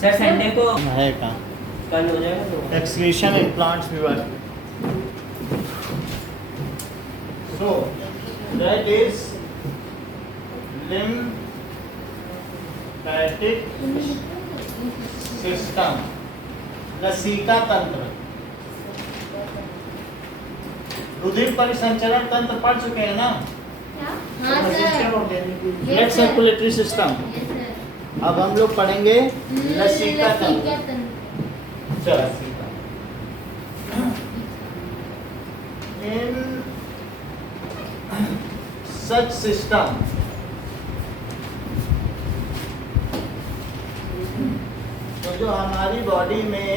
Sir Sunday को है कहाँ कल हो जाएगा तो excretion in plants fever. So that is lymphatic system, लसीका तंत्र। रुधिर परिसंचरण तंत्र पढ़ चुके हैं ना? हाँ सर। Blood circulatory system. अब हम लोग पढ़ेंगे लसीका तंत्र। चलो इन सच सिस्टम तो जो हमारी बॉडी में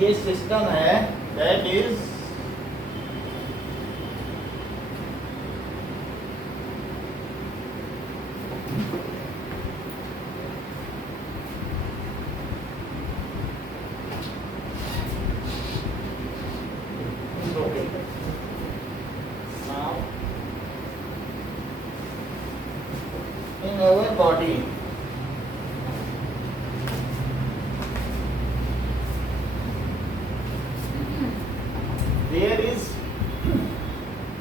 ये सिस्टम है that is in our body there is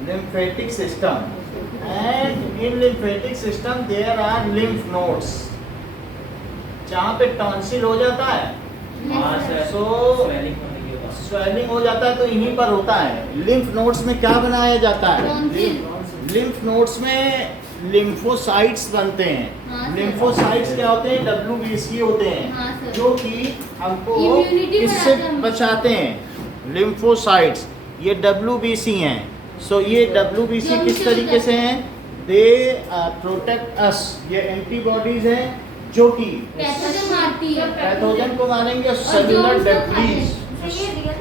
lymphatic system and in lymphatic system there are lymph nodes जहाँ पे टॉन्सिल हो जाता है हाँ सर सो स्वेलिंग होने के बाद स्वेलिंग हो जाता है तो इन्हीं पर होता है। लिम्फ नोड्स में क्या बनाया जाता है? लिम्फ नोड्स में लिम्फोसाइट्स बनते हैं। हाँ, सर। लिम्फोसाइट्स क्या होते हैं? WBC होते हैं हाँ, सर। जो कि हमको Immunity इससे बढ़ाते हैं। बचाते हैं। लिम्फोसाइट्स ये WBC हैं। सो ये WBC जो किस हमसे तरीके से हैं? They protect us. ये एंटीबॉडीज हैं जो कि पैथोजन मारती है। पैथोजन को मारेंगे और और सेलुलर germs को खा डेब्रीज जाएंगी।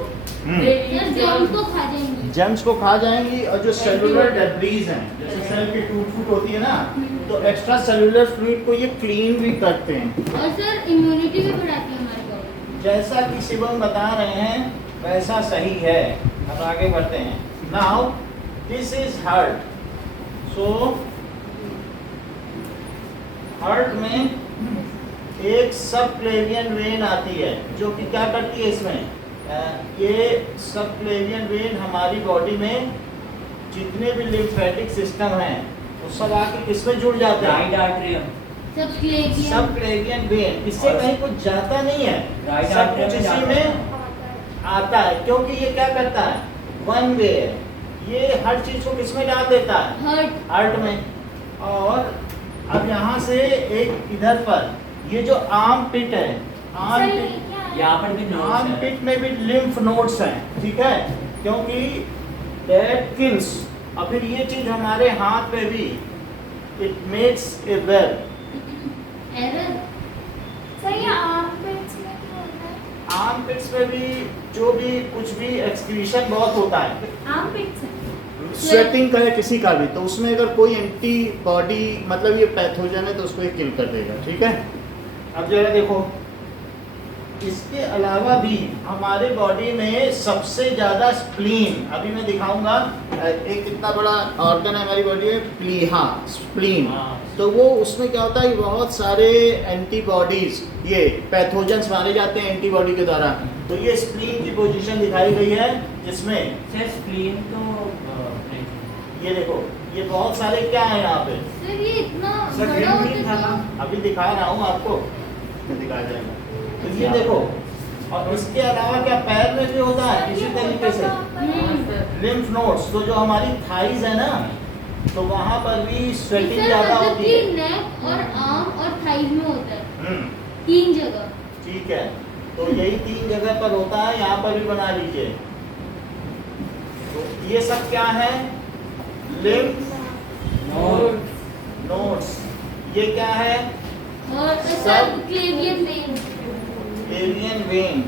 सर germs को खा जाएंगी। जर्म्स को खा जाएंगी और जो सेलुलर डेब्रीज हैं जैसे सेल की टूट फूट होती है ना तो एक्स्ट्रा सेलुलर फ्लूइड को ये क्लीन भी करते हैं। और सर इम्यूनिटी भी बढ़ाती है हमारी बॉडी। जैसा कि शिवम बता रहे हैं वैसा सही है। अब आगे बढ़ते हैं। Now this is heart. So heart में एक सबक्लेवियन वेन आती है जो कि क्या करती है इसमें ये सबक्लेवियन वेन हमारी बॉडी में जितने भी लिम्फेटिक सिस्टम हैं वो सब आके किसमें जुड़ जाते हैं? Right atrium subclavian vein. इससे और कहीं कुछ जाता नहीं है, राइट सब कुछ आर्टरियम इसी में आता है क्योंकि ये क्या करता है? वन वे है। ये हर चीज को किसमें डाल देता है? हार्ट में। और अब यहाँ से एक इधर पर ये जो आर्म पिट है, आर्म पिट यहाँ पर भी नोड्स आर्म हैं पिट में भी लिम्फ नोड्स हैं, ठीक है? क्योंकि दैट किल्स। और फिर ये चीज हमारे हाथ पे भी it makes a web. Armpits में भी जो भी कुछ भी एक्सक्रीशन बहुत होता है, स्वेटिंग का है किसी का भी, तो उसमें अगर कोई एंटीबॉडी मतलब ये पैथोजन है तो उसको ये किल कर देगा, ठीक है? अब जरा देखो इसके अलावा भी हमारे बॉडी में सबसे ज्यादा स्प्लीन, अभी मैं दिखाऊंगा एक कितना बड़ा ऑर्गन है हमारी बॉडी में, प्लीहा स्प्लीन। हाँ। तो वो उसमें क्या होता है बहुत सारे एंटीबॉडीज ये पैथोजन्स मारे जाते हैं एंटीबॉडी के द्वारा। तो ये स्प्लीन की पोजीशन दिखाई गई है जिसमें सर स्प्लीन तो ये देखो ये बहुत सारे क्या है यहाँ पे। सर ये इतना सर बड़ा green होता था ना? है। अभी दिखा रहा हूँ आपको, दिखाया जाएगा। तो ये देखो और इसके अलावा क्या पैर में भी होता है इसी तरीके से लिम्फ नोड्स। तो जो हमारी थाइज है ना तो वहाँ पर भी स्वेटिंग सर ज्यादा मतलब होती कि है। नेक और आर्म और थाइज में होता है हम्म, 3 जगह। ठीक है। तो यही 3 जगह पर होता है, यहाँ पर भी बना लीजिए। तो ये सब क्या है? Lymph nodes. ये क्या है? और सब क्लेवियन वेन। Alien when.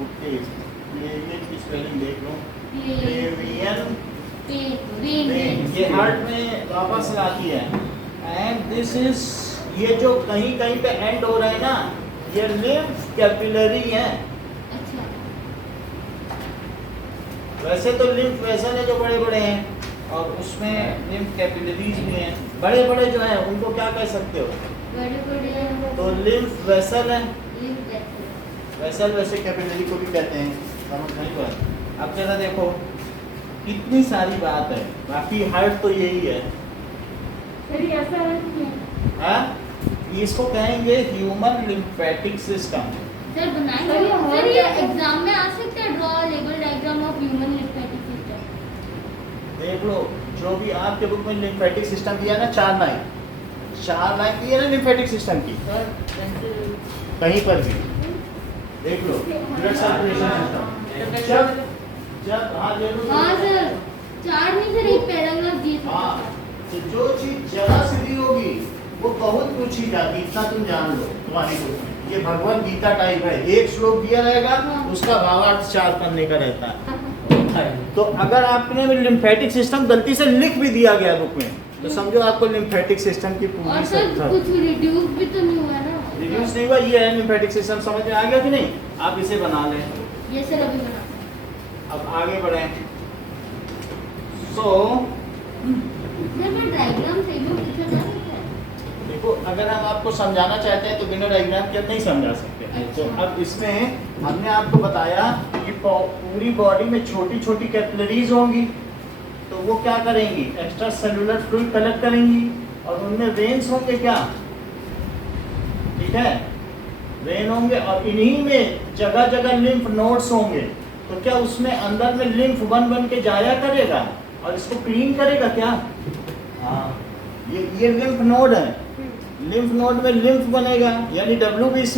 ओके, क्लेवियन की स्पेलिंग देख लो। क्लेवियन वेन ये हार्ट में वापस आती है। एंड दिस इज ये जो कहीं कहीं पे एंड हो रहा है ना ये लिम्फ कैपिलरी है। अच्छा वैसे तो लिम्फ वेसल है जो बड़े बड़े हैं और उसमें लिम्फ कैपिलरीज भी हैं। बड़े बड़े जो हैं उनको क्या कह सकते हो? बड़े बड़े तो लिम्फ वेसल है, लिम्फ वेसल। वेसल वैसे कैपिलरी को भी कहते हैं, समझ नहीं को है। अब जरा देखो कितनी सारी बात है, बाकी हार्ट तो यही है। सर ये ऐसा है कि हाँ? इसको कहेंगे ह्यूमन लिम्फेटिक सिस्टम। सर बनाएंगे सर, ये सर, और ये क्या है? एग्जाम में आ सकता है, draw label diagram of human lymphatic system. देख लो जो भी आपके बुक में लिम्फेटिक सिस्टम दिया है ना, 4 लाइन दी है ना लिम्फेटिक सिस्टम की, कहीं पर भी देख लो ब्लड सर्कुलेशन सिस्टम। जब हाँ ले लो। हाँ सर, 4 नहीं सर, एक पैराग्राफ दिए थे। हाँ, तो जो चीज जरा सी दी होगी वो बहुत पूछी जाती, इतना तुम जान लो तुम्हारी बुक में। ये भगवत गीता टाइप है, एक श्लोक दिया रहेगा उसका भावार्थ 4 पन्ने का रहता है। तो अगर आपने लिम्फेटिक सिस्टम गलती से लिख भी दिया गया बुक में तो समझो आपको लिम्फेटिक सिस्टम की और पूरी सर कुछ रिड्यूस भी तो नहीं हुआ ना? रिड्यूस नहीं हुआ, ये है लिम्फेटिक सिस्टम। समझ में आ गया कि नहीं? आप इसे बना लें। ये सर अभी बना। अब आगे बढ़ें। सो सर मैं डायग्राम से भी पूछा जा सकता है? देखो अगर हम आपको समझाना चाहते हैं तो बिना डायग्राम के हम नहीं समझा सकते। तो अब इसमें हमने आपको बताया कि पूरी बॉडी में छोटी छोटी कैपिलरीज होंगी, तो वो क्या करेंगी? एक्स्ट्रा सेलुलर फ्लूइड कलेक्ट करेंगी और उनमें वेन्स होंगे क्या? ठीक है, वेन होंगे और इन्हीं में जगह जगह लिम्फ नोड्स होंगे। तो क्या उसमें अंदर में लिम्फ बन के जाया करेगा और इसको क्लीन करेगा क्या? हाँ, ये लिम्फ नोड है। लिम्फ नोड में लिम्फ बनेगा यानी WBC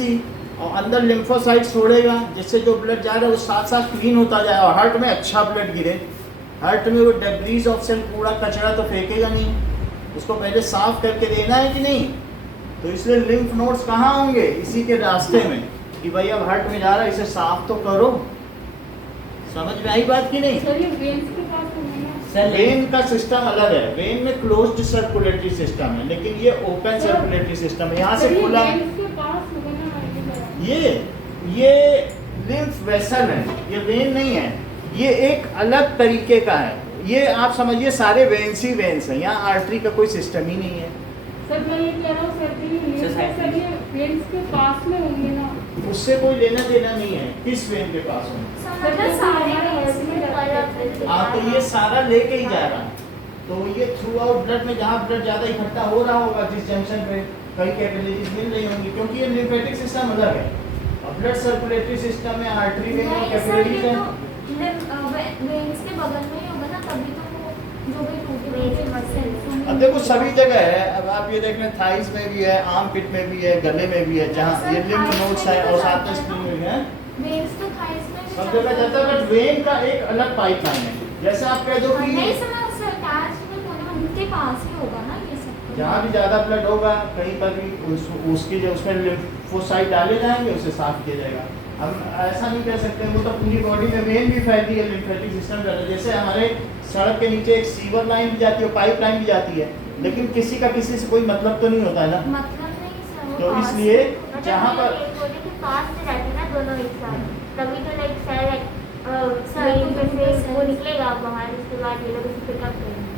और अंदर लिम्फोसाइट छोड़ेगा, जिससे जो ब्लड जा रहा है वो साथ साथ क्लीन होता जाए और हार्ट में अच्छा ब्लड गिरे। हार्ट में वो डेब्रीज ऑफ सेल कूड़ा कचरा तो फेंकेगा नहीं, उसको पहले साफ करके देना है कि नहीं? तो इसलिए लिम्फ नोड्स कहाँ होंगे? इसी के रास्ते में, कि भाई अब हार्ट में जा रहा है इसे साफ तो करो। समझ में आई बात की नहीं? सर ये वेन्स के पास होंगे ना? सर वेन का सिस्टम अलग है, वेन में क्लोज्ड सर्कुलेटरी सिस्टम है, लेकिन ये ओपन सर्कुलेटरी सिस्टम है। यहाँ से सर, ये खुला वेन्स के पास होगा ना? ये लिम्फ वेसल है, ये वेन नहीं है, ये एक अलग तरीके का है। ये आप समझिए सारे वेन्स ही वेन्स हैं, यहाँ आर्टरी का कोई सिस्टम ही नहीं है। सर मैं ये कह रहा हूँ सर कि ये सर ये वेन्स के पास में होंगे ना? उससे कोई लेना देना नहीं है किस वेन के पास हो। हाँ, तो ये सारा लेके ही जा रहा है, तो ये थ्रू आउट ब्लड में जहाँ ब्लड ज़्यादा इकट्ठा हो रहा होगा जिस जंक्शन पे कई कैपिलरीज मिल रही होंगी, क्योंकि ये लिम्फेटिक सिस्टम अलग है और ब्लड सर्कुलेटरी सिस्टम में आर्टरी वेन और कैपिलरीज है। वेन्स के बगल में ही होगा ना, तभी तो वो जो भी टूटे अब देखो सभी जगह है। अब आप ये देख रहे हैं थाइस में भी है, आर्म पिट में भी है, गले में भी है, जहाँ ये लिम्फ नोड्स है और साथ में स्प्लीन में है, वेन्स तो थाइस में भी सब जगह जाता है। बट वेन का एक अलग पाइपलाइन है। जैसे आप कह दो कि नहीं समझ सर, अटैच में होने उनके पास ही होगा ना ये सब। जहाँ भी ज़्यादा ब्लड होगा कहीं पर भी उसकी जो उसमें लिम्फोसाइट डाले जाएंगे उसे साफ किया जाएगा। हम ऐसा नहीं कह सकते, वो तो पूरी बॉडी में वेन भी फैलती है, लिम्फेटिक सिस्टम रहता है। जैसे हमारे सड़क के नीचे एक सीवर लाइन भी जाती है, पाइप लाइन भी जाती है, लेकिन किसी का किसी से कोई मतलब तो नहीं होता है ना। मतलब नहीं सर, वो तो पास इसलिए मतलब जहाँ पर एक बॉडी के पास में रहते हैं ना दोनों एक साथ, तभी तो लाइक सर, से वो निकलेगा बाहर, उसके बाद ये लोग उसे पिकअप करेंगे।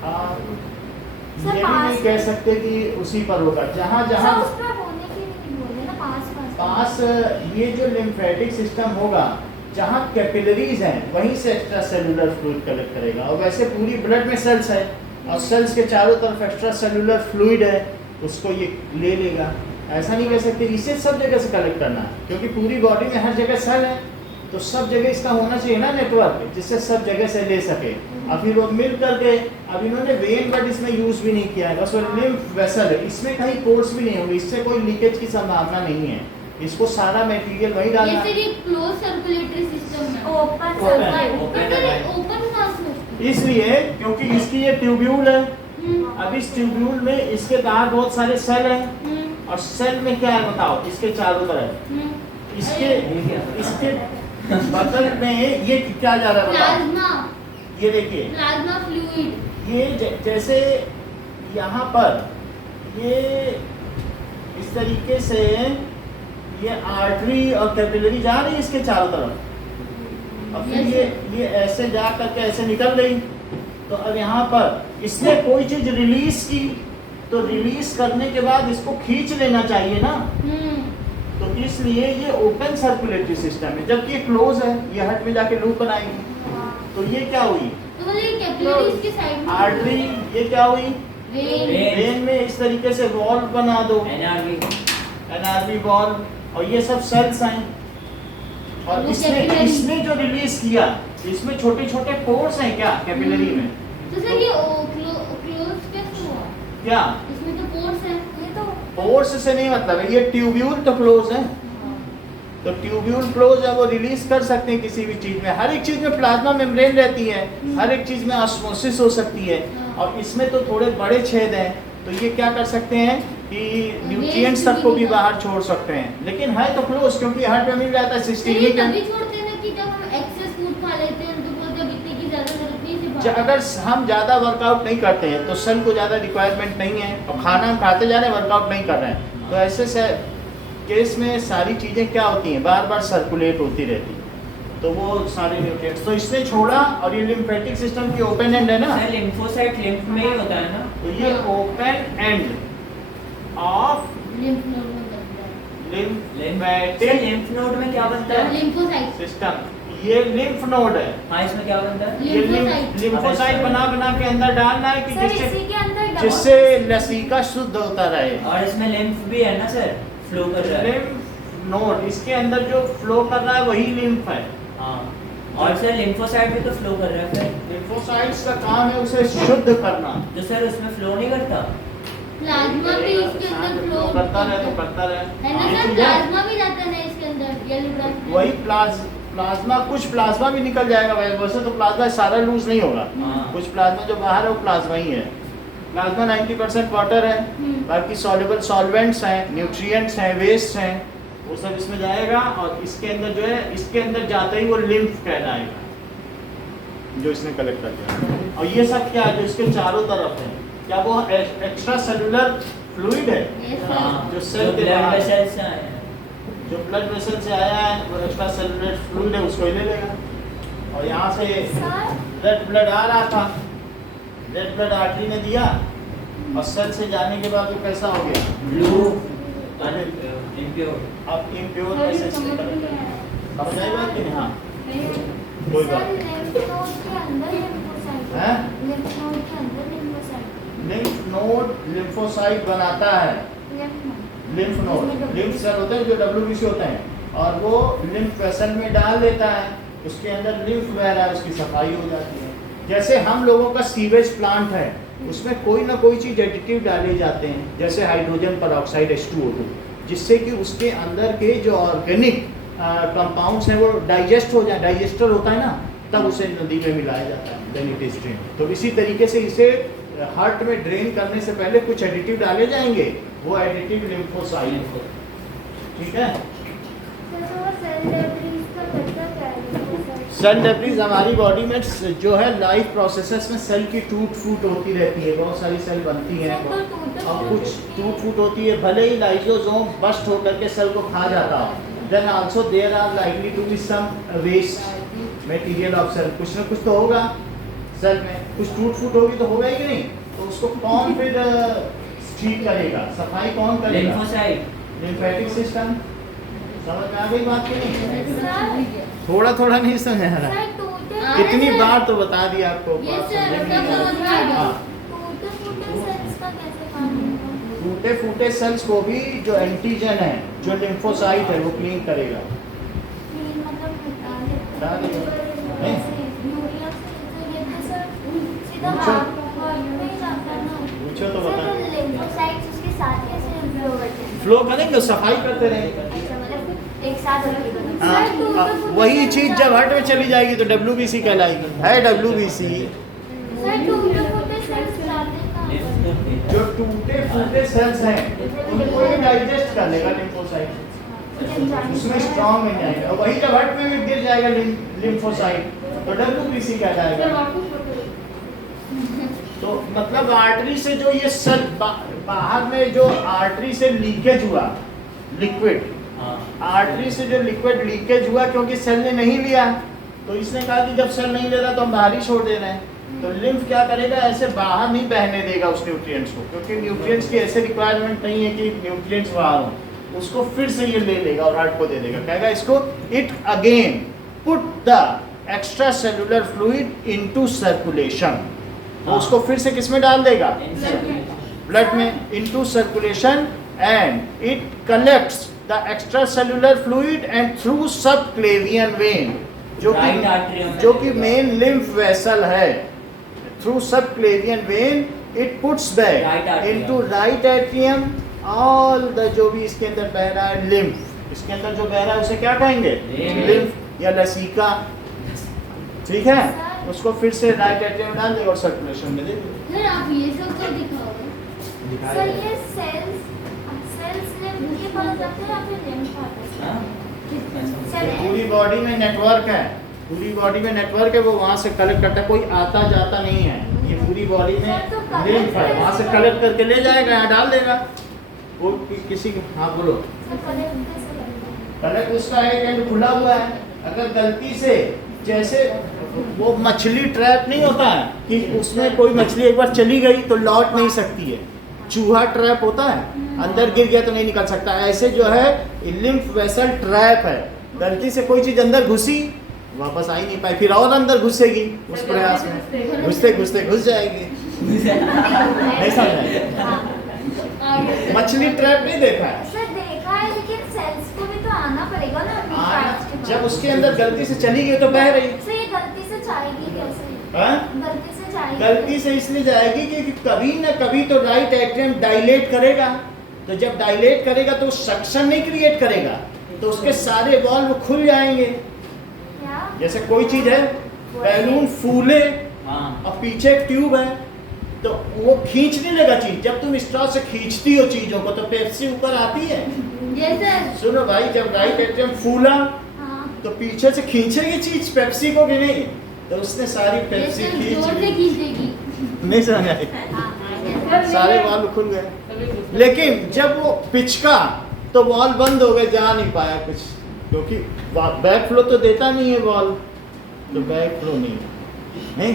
सर, ये भी पास नहीं कह सकते कि उसी पर होगा। जहाँ सर जहाँ उस पर होने की नहीं बोले ना, पास पास ये जो लिम्फेटिक सिस्टम होगा जहाँ कैपिलरीज हैं वहीं से एक्स्ट्रा सेलुलर फ्लूइड कलेक्ट करेगा। और वैसे पूरी ब्लड में सेल्स है और सेल्स के चारों तरफ एक्स्ट्रा सेलुलर फ्लूइड है, उसको ये ले लेगा। ऐसा नहीं कह सकते इसे सब जगह से कलेक्ट करना है, क्योंकि पूरी बॉडी में हर जगह सेल है, तो सब जगह इसका होना चाहिए ना नेटवर्क, जिससे सब जगह से ले सके। और फिर वो मिल करके, अब इन्होंने वेन वर्ड इसमें यूज भी नहीं किया है, बस वो लिम्फ वेसल है, इसमें कहीं पोर्स भी नहीं होंगे, इससे कोई लीकेज की संभावना नहीं है। इसको सारा मटेरियल वही डालना है। ये क्लोज सर्कुलेटरी सिस्टम है। ओपन ओपन कहाँ से? इसलिए क्योंकि इसकी ये ट्यूब्यूल है, अब इस ट्यूब्यूल में इसके बाहर बहुत सारे सेल हैं, और सेल में क्या है बताओ, इसके चारों तरफ इसके बगल में ये क्या जा रहा है बताओ? प्लाज्मा, ये देखिए, प्लाज्मा फ्लूइड। ये जैसे यहाँ पर ये इस तरीके से ये आर्टरी और कैपिलरी जा रही है इसके चारों तरफ, और फिर ये ऐसे जा करके ऐसे निकल गई। तो अब यहाँ पर इसने कोई चीज रिलीज की तो रिलीज करने के बाद इसको खींच लेना चाहिए ना, तो इसलिए ये ओपन सर्कुलेटरी सिस्टम है, जबकि ये क्लोज है, ये हार्ट में जाके लूप बनाएगी। तो ये क्या हुई, तो मतलब ये कैपिलरीज के साइड में आर्टरी, ये क्या हुई, वेन। वेन में इस तरीके से वॉल्व बना दो, एनआरवी वॉल्व, और ये सब सेल्स हैं। और वो इसने capillary। इसने जो रिलीज किया, इसमें छोटे छोटे पोर्स हैं क्या कैपिलरी में, तो सर ये क्लोज कैसे हुआ? क्या इसमें तो पोर्स है, ये तो पोर्स से नहीं मतलब है, ये ट्यूब्यूल तो क्लोज है, तो ट्यूब्यूल क्लोज है, वो रिलीज कर सकते हैं किसी भी चीज में। हर एक चीज में प्लाज्मा मेम्ब्रेन रहती है, हर एक चीज में ऑस्मोसिस हो सकती है, और इसमें तो थोड़े बड़े छेद हैं, तो ये क्या कर सकते हैं कि न्यूट्रिएंट्स तक को भी बाहर छोड़ सकते हैं, लेकिन है तो क्लोज, क्योंकि हार्ट में मिल जाता है सर ये सिस्टीमिक। तभी छोड़ते हैं ना कि जब हम एक्सेस फूड खा लेते हैं तो बोलते हैं इतने की ज्यादा जरूरत नहीं है। अगर हम ज़्यादा वर्कआउट नहीं करते हैं तो सेल को ज़्यादा रिक्वायरमेंट नहीं है, और खाना हम खाते जा रहे हैं, वर्कआउट नहीं कर रहे हैं, तो ऐसे केस में सारी चीज़ें क्या होती हैं, बार बार सर्कुलेट होती रहती हैं, तो वो सारे न्यूट्रिएंट्स तो इसने छोड़ा। और ये लिम्फेटिक सिस्टम की ओपन एंड है ना, सर लिम्फोसाइट लिम्फ में ही होता है ना, तो ये open end of lymph node में बनता है। लिम्फेटिक लिम्फ नोड में क्या बनता है? लिम्फोसाइट। सिस्टम, ये लिम्फ नोड है, हाँ इसमें क्या बनता है? ये लिम्फोसाइट। लिम्फोसाइट बना बना के अंदर डालना है कि सर जिससे इसी के अंदर जिससे लसीका शुद्ध होता रहे। और इसमें लिम्फ भी है ना सर, फ्लो कर रहा है। लिम्फ नोड, इसके अंदर जो फ्लो कर रहा है वही लिम्फ है। हाँ, और सर लिम्फोसाइट भी तो फ्लो कर रहा है फिर, लिम्फोसाइट्स का काम है उसे शुद्ध करना, तो सर उसमें फ्लो नहीं करता। प्लाज्मा भी इसके अंदर फ्लो करता रहे तो करता रहे, है ना सर, प्लाज्मा भी जाता है ना इसके अंदर येलो ब्लड। वही प्लाज्मा, कुछ प्लाज्मा भी निकल जाएगा, वैसे तो प्लाज्मा सारा लूज नहीं होगा, हाँ। कुछ प्लाज्मा जो बाहर है वो प्लाज्मा ही है। प्लाज्मा 90% वाटर है, बाकी सॉल्युबल सॉल्वेंट्स हैं, न्यूट्रिएंट्स हैं, वेस्ट हैं, वो सब इसमें जाएगा, और इसके अंदर जो है, इसके अंदर जाते ही वो लिम्फ कहलाएगा जो इसने कलेक्ट कर दिया। और ये सब क्या है जो इसके चारों तरफ है, क्या वो एक्स्ट्रा सेलुलर फ्लूइड है हाँ, जो सेल के ब्लड बाहर, वेसल से आए हैं। जो ब्लड वेसल से आया है, वो एक्स्ट्रा सेलुलर फ्लूइड है, उसको ही ले लेगा। और यहाँ से रेड ब्लड आ रहा था, रेड ब्लड आर्टरी ने दिया, और सेल से जाने के बाद वो कैसा हो गया, ब्लू इम्प्योर। अब इम्प्योर सर, ये कैसे समझ समझ में नहीं आया। आई बात कि नहीं? हाँ, नहीं, कोई सर बात नहीं। लिम्फ नोड के अंदर लिम्फोसाइट हैं? लिम्फ नोड के अंदर लिम्फोसाइट। लिम्फ नोड लिम्फोसाइट बनाता है, lymph node lymph node, lymph cell होते हैं जो WBC होते हैं, और वो लिम्फ वेसल में डाल देता है, उसके अंदर लिम्फ बह रहा है, उसकी सफाई हो जाती है। जैसे हम लोगों का सीवेज प्लांट है, उसमें कोई ना कोई चीज़ एडिटिव डाले जाते हैं, जैसे हाइड्रोजन पेरोक्साइड H2O2, जिससे कि उसके अंदर के जो ऑर्गेनिक कंपाउंड्स हैं वो डाइजेस्ट हो जाए, डाइजेस्टर होता है ना, तब उसे नदी में मिलाया जाता है, देन इट इज ड्रेन। तो इसी तरीके से इसे हार्ट में ड्रेन करने से पहले कुछ एडिटिव डाले जाएंगे, वो एडिटिव लिम्फोसाइट, ठीक है। सेल डेब्रिज हमारी बॉडी में जो है लाइफ प्रोसेसेस में सेल की टूट फूट होती रहती है, बहुत सारी सेल बनती हैं, और कुछ टूट फूट होती है, भले ही लाइसोसोम बस्ट होकर के सेल को खा जाता हो, then also there are likely to be some waste material of cell, कुछ ना कुछ तो होगा सेल में, कुछ टूट फूट होगी तो होगा ही कि नहीं, तो उसको कौन फिर ठीक करेगा, सफाई कौन करेगा, लिम्फोसाइट, लिम्फेटिक सिस्टम। समझ में आ गई बात की नहीं? थोड़ा थोड़ा नहीं समझ आ रहा, कितनी बार तो बता दिया आपको, ये बात सर, समझ में सब नहीं आ समझ में रही। आ गया। हाँ, सेल्स का कैसे काम होगा? टूटे फूटे सेल्स को भी जो एंटीजन है, जो लिम्फोसाइट है, वो क्लीन करेगा। मतलब हटा देगा। नहीं? यूरिया से ये तो सर सीधा पूछो। हार्ट में ही जाता है ना। पूछो तो बता। लिम्फोसाइट्स उसके साथ कैसे फ्लो करते हैं? फ्लो करेंगे, सफाई करते रहेंगे। ऐसा मतलब एक साथ होके बना। हाँ, सर, टूटे-फूटे वही cells चीज का- जब हार्ट में चली जाएगी तो WBC कहलाएगी, है WBC। सर टूटे-फूटे cells जाते कहाँ पर? जो टूटे फूटे सेल्स हैं उनको ही डाइजेस्ट कर लेगा लिम्फोसाइट, उसमें स्ट्रॉन्ग हो जाएगा, और वही जब हार्ट में भी गिर जाएगा लिम्फोसाइट तो WBC सर कहलाएगा। वापस बताइए। तो मतलब आर्टरी से जो ये सेल बाहर में जो आर्टरी से लीकेज हुआ लिक्विड, आर्टरी से जो लिक्विड लीकेज हुआ क्योंकि सेल ने नहीं लिया, तो इसने कहा कि जब सेल नहीं ले रहा तो हम बाहर ही छोड़ दे रहे हैं, तो लिम्फ क्या करेगा, ऐसे बाहर नहीं बहने देगा उस न्यूट्रिएंट्स को, क्योंकि न्यूट्रिएंट्स की ऐसे रिक्वायरमेंट नहीं है कि न्यूट्रिएंट्स बाहर हो। उसको फिर से ये ले लेगा और हार्ट को दे देगा, कहेगा इसको it again put the extra cellular fluid into circulation. तो उसको फिर से किस में डाल देगा, ब्लड में, into circulation, and it collects the extra cellular fluid and through subclavian when, जो कि मेन लिम्फ वेसल है, through subclavian when it puts back into right atrium all the, जो भी इसके अंदर बह रहा है लिम्फ, इसके अंदर जो बह रहा है उसे क्या कहेंगे, लिम्फ या लसीका, ठीक है। उसको फिर से राइट एट्रियम में डाल देगा और सर्कुलेशन में दे देगा। सर आप ये सब तो दिखाओगे सर, ये सेल्स लिम्फ के पास जाते हैं या फिर लिम्फ आता है? पूरी बॉडी में नेटवर्क है, पूरी बॉडी में नेटवर्क है, वो वहाँ से कलेक्ट करता है, कोई आता जाता नहीं है। ये पूरी बॉडी में लिम्फ है, वहाँ से कलेक्ट करके ले जाएगा, यहाँ डाल देगा। वो किसी, हाँ बोलो। कलेक्ट उसका एक एंड खुला हुआ है, अगर गलती से, जैसे वो मछली ट्रैप नहीं होता है कि उसमें कोई मछली एक बार चली गई तो लौट नहीं सकती है, चूहा ट्रैप होता है, अंदर गिर गया तो नहीं निकल सकता, ऐसे जो है लिम्फ वेसल ट्रैप है। गलती से कोई चीज अंदर घुसी, वापस आ ही नहीं पाई, फिर और अंदर घुसेगी उस प्रयास में, घुसते घुसते घुस जाएगी। नहीं समझा? मछली ट्रैप नहीं देखा है? सर देखा है, लेकिन सेल्स को भी तो आना पड़ेगा ना। जब उसके अंदर गलती से चली गई तो बह रही। सर ये गलती से जाएगी कैसे? हाँ? गलती से जाएगी, गलती से इसलिए जाएगी कि कभी न कभी तो राइट एट्रियम डायलेट करेगा, तो जब डायलेट करेगा तो सक्शन नहीं क्रिएट करेगा, तो उसके सारे वॉल्व खुल जाएंगे। क्या? जैसे कोई चीज है, बैलून फूले और पीछे एक ट्यूब है, तो वो खींच नहीं लेगा चीज, जब तुम स्ट्रॉ से खींचती हो चीजों को तो पेप्सी ऊपर आती है। सुनो भाई, जब राइट एट्रियम फूला तो पीछे से खींचेगी चीज पेप्सी को कि नहीं, तो उसने सारी पेप्सी खींच ली। नहीं समझ आई? सारे वॉल्व खुल गए, लेकिन जब वो पिचका तो वॉल्व बंद हो गए, जा नहीं पाया कुछ, क्योंकि बैक फ्लो तो देता नहीं है वॉल्व, तो बैक फ्लो नहीं।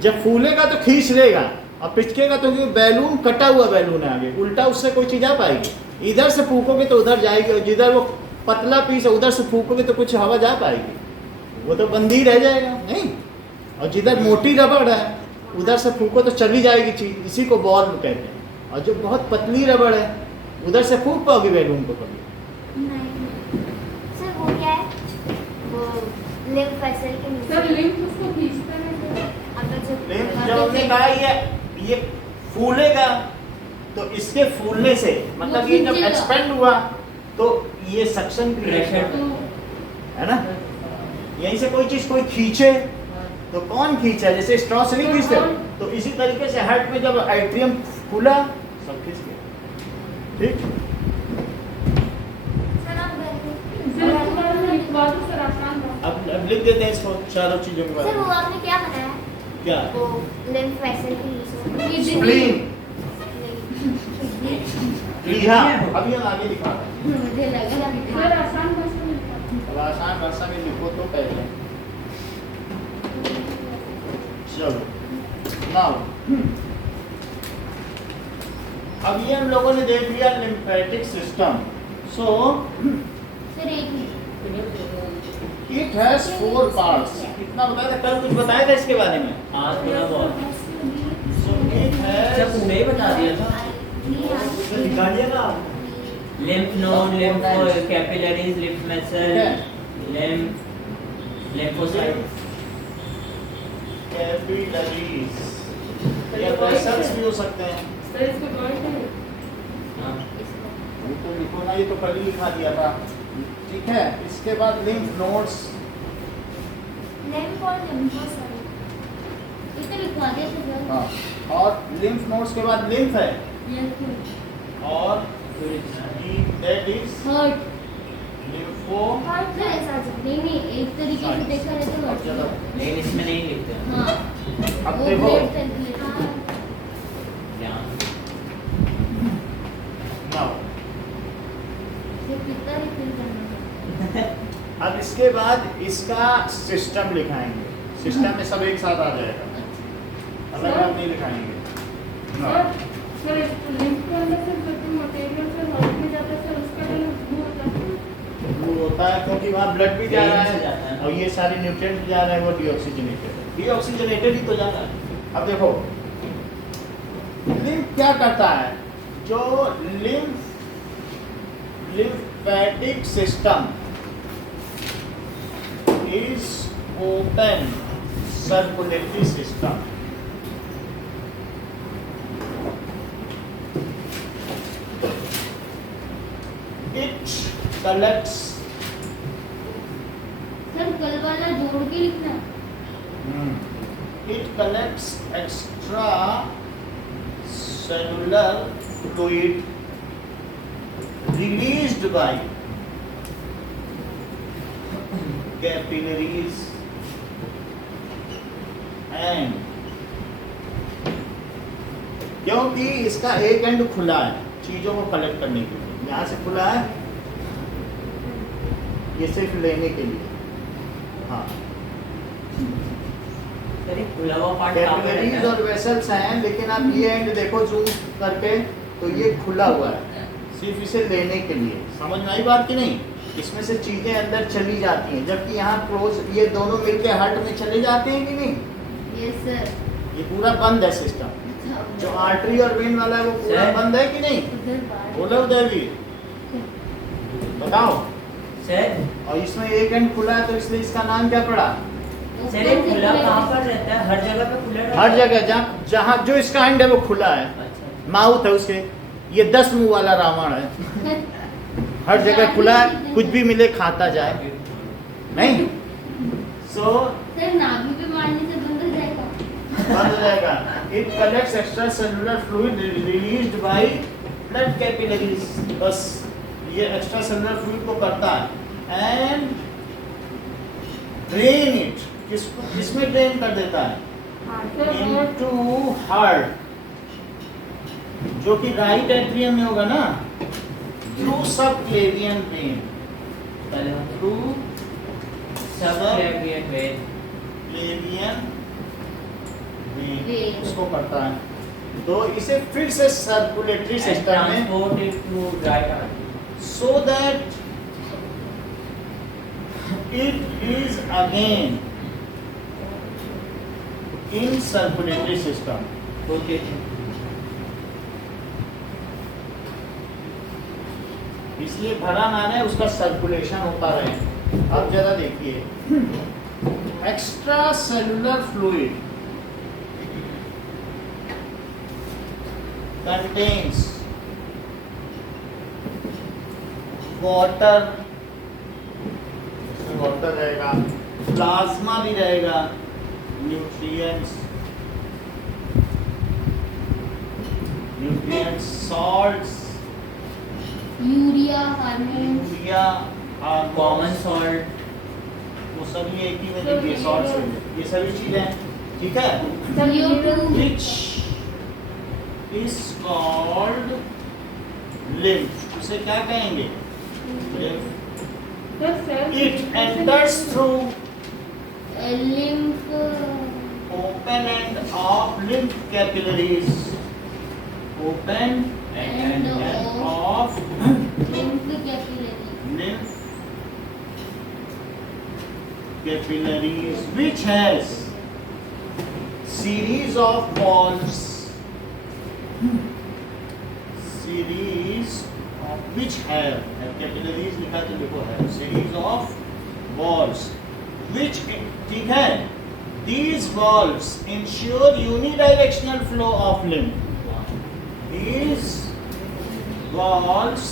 जब फूलेगा तो खींच लेगा और पिचकेगा तो, क्योंकि बैलून कटा हुआ बैलून है आगे, उल्टा उससे कोई चीज आ पाएगी, इधर से फूकोगे तो उधर जाएगी, और जिधर वो पतला पीस है उधर से फूकोगे तो कुछ हवा जा पाएगी, वो तो बंद ही रह जाएगा नहीं। और जिधर मोटी रबड़ है उधर से फूको तो चली जाएगी चीज, इसी को बॉल कहते हैं। और जो बहुत पतली रबड़ है उधर से फूक पाओगे बैलून को कभी नहीं। सर वो क्या है? वो लिम्फ वेसल के नीचे। सर लिम्फ उसको खींचता है, अगर लिम्फ जब हमने कहा ये फूलेगा तो इसके फूलने से मतलब ये जब एक्सपेंड हुआ तो ये सक्शन क्रिएट है ना, यहीं से कोई चीज कोई खींचे तो कौन खींचा, जैसे स्ट्रॉ से नहीं खींचते, तो इसी तरीके से हार्ट में जब एट्रियम खुला सब खींच गया। ठीक, सर आप अब लिख देते हैं इसको चारों चीजों के बारे सर में। वो आपने क्या बताया? क्या? वो लिम्फ वेसल के नीचे स्प्लीन, हाँ अभी हम आगे दिखा रहे हैं। मुझे लगा सर आसान भाषा में लिखा। अब आसान भाषा में लिखो तो पहले, चलो नाउ अब ये हम लोगों ने देख लिया लिम्फेटिक सिस्टम। सो सर एक इट हैज 4 पार्ट्स। कितना बताया था कल, कुछ बताया था इसके बारे में? हाँ थोड़ा बहुत, सो इट हैज, जब पूरे ही बता दिया था। दिखा दिया था। Lymph node, lymph capillaries, lymph vessel, lymph lymphocytes, capillaries या वेसल्स भी हो सकते हैं। सर इसको पॉइंट है। तो लिखो ना, ये तो कल ही लिखा दिया था। ठीक है, इसके बाद लिम्फ नोड्स, लिम्फ और लिम्फोसाइट इसे लिखवा दिया सर। हाँ, और लिम्फ नोड्स के बाद लिम्फ है और that is heart lympho. Heart का ऐसा नहीं नहीं, एक तरीके से देखा जाए तो हर्ट चलो लेकिन इसमें नहीं लिखते हैं। हाँ अब वो देखो, ब्लड सर्कुलेशन यहाँ नाउ ये कितना रिफिल करना है। अब इसके बाद इसका सिस्टम लिखाएंगे, सिस्टम में सब एक साथ आ जाएगा। अलग अलग नहीं लिखाएंगे। सर सर लिंफ के अंदर से जो मटेरियल से हॉर्ट में जाता है सर उसका जो वो होता है वो होता है क्योंकि वहाँ ब्लड भी जा रहा Vein से जाता है है ना। और ये सारे न्यूट्रिएंट भी जा रहे हैं, वो डीऑक्सीजनेटेड है। डीऑक्सीजनेटेड ही तो जा रहा है। अब देखो लिम्फ क्या करता है, जो lymphatic system is open circulatory system. It collects sir कल वाला जोड़ के लिखना। it collects extra cellular fluid released by capillaries and क्योंकि इसका एक एंड खुला है चीजों को कलेक्ट करने के लिए, यहाँ से खुला है, ये सिर्फ लेने के लिए। हाँ, सर ये खुला हुआ पार्ट कहाँ पे कैपिलरीज रहता और वेसल्स हैं, लेकिन आप ये एंड देखो जूम करके तो ये खुला हुआ है सिर्फ इसे लेने के लिए। समझ में आई बात कि नहीं? इसमें से चीजें अंदर चली जाती हैं, जबकि यहाँ क्लोज ये दोनों मिलके हार्ट में चले जाते हैं कि नहीं? Yes sir. ये पूरा बंद है सिस्टम। जो आर्टरी और वेन वाला है वो पूरा सर। बंद है कि नहीं? उधर बाहर। बोलो देवी, बताओ। सर और इसमें एक एंड खुला है तो इसलिए इसका नाम क्या पड़ा? सर ये खुला कहाँ पर रहता है? हर जगह पे खुला रहता है? हर जगह जहाँ जहाँ जो इसका एंड है वो खुला है। अच्छा माउथ है उसके, ये 10 मुंह वाला रावण है, हर जगह खुला है, कुछ भी मिले खाता जाए। नहीं सो सर नाभि पे मारने से बंद हो जाएगा। बंद हो जाएगा। It collects extra cellular fluid released by blood capillaries. बस ये एक्स्ट्रा सेलुलर फ्लूइड को करता है एंड ड्रेन इट, किसमें ड्रेन कर देता है? इनटू हार्ट, जो कि राइट एट्रियम में होगा ना, through subclavian vein, through subclavian vein clavian vein vein. उसको करता है। तो इसे फिर से सर्कुलेटरी सिस्टम में transport it to right artery so that it is again in circulatory system. Okay. इसलिए भरा माना है उसका सर्कुलेशन होता रहे। अब जरा देखिए, extra cellular fluid contains water, water रहेगा, प्लाज्मा भी रहेगा, nutrients, salts, urea, hormones. Urea, common salt, वो सभी एक ही में देखिए, सॉल्ट्स, ये सभी चीजें, ठीक है, CO2। which is called lymph। उसे क्या कहेंगे? lymph। It enters through lymph open end of lymph capillaries, open end of lymph capillary, lymph capillaries, which has series of valves, series of which have capillaries लिखा तो लिखो है, series of valves which, ठीक है, these valves ensure unidirectional flow of lymph, these valves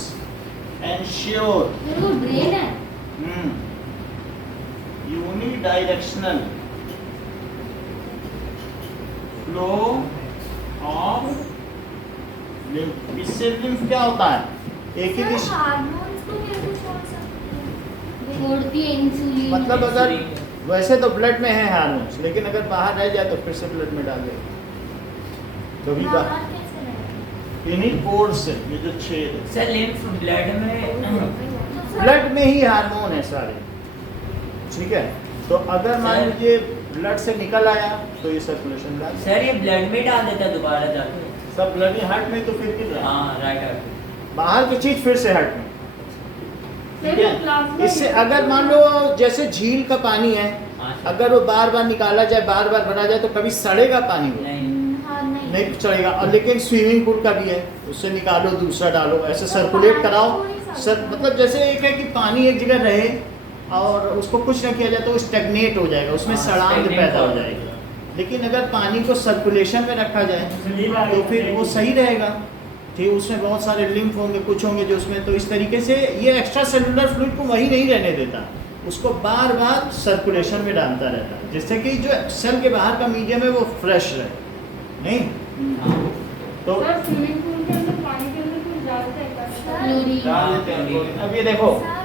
ensure फिर वो drain है। unidirectional flow of lymph। इससे lymph क्या होता है? एक ही दिशा, हार्मोन्स को कैसे छोड़ सकते हैं? छोड़ती है इंसुलिन। मतलब अगर वैसे तो ब्लड में है हार्मोन्स, लेकिन अगर बाहर रह जाए तो फिर से ब्लड में डाल दे। कभी बाहर का कैसे रहेगा? इन्हीं पोर्स से, ये जो छेद है, सर लिम्फ ब्लड में ब्लड में ही हार्मोन है सारे, ठीक है। तो अगर मान लीजिए ब्लड से निकल आया तो ये सर्कुलेशन में सर ये ब्लड में डाल देता है दोबारा जाके। सब ब्लड हार्ट में तो फिर गिर रहा है। हाँ राइट हार्ट। बाहर की चीज फिर से हार्ट में। ठीक है? प्लाज्मा इससे अगर मान लो जैसे झील का पानी है, अगर वो बार बार निकाला जाए, बार बार भरा जाए तो कभी सड़ेगा पानी वो? नहीं हाँ नहीं नहीं चढ़ेगा। और लेकिन स्विमिंग पूल का भी है, उससे निकालो दूसरा डालो, ऐसे सर्कुलेट कराओ। सर मतलब जैसे एक है कि पानी एक जगह रहे और उसको कुछ न किया जाए तो वो स्टेगनेट हो जाएगा, उसमें हाँ, सड़ांग stagnate पैदा हो हो जाएगी। लेकिन अगर पानी को सर्कुलेशन में रखा जाए तो फिर वो सही रहेगा। ठीक, उसमें बहुत सारे लिम्फ होंगे, कुछ होंगे जो उसमें, तो इस तरीके से ये एक्स्ट्रा सेलुलर फ्लूइड को वही नहीं रहने देता, उसको बार बार सर्कुलेशन में डालता रहता है, जिससे कि जो सेल के बाहर का मीडियम है वो फ्रेश रहे। नहीं हाँ। तो सर स्विमिंग पूल के अंदर पानी के अंदर कुछ डालते हैं क्या? क्लोरीन। डाल देते हैं। अब ये देखो सर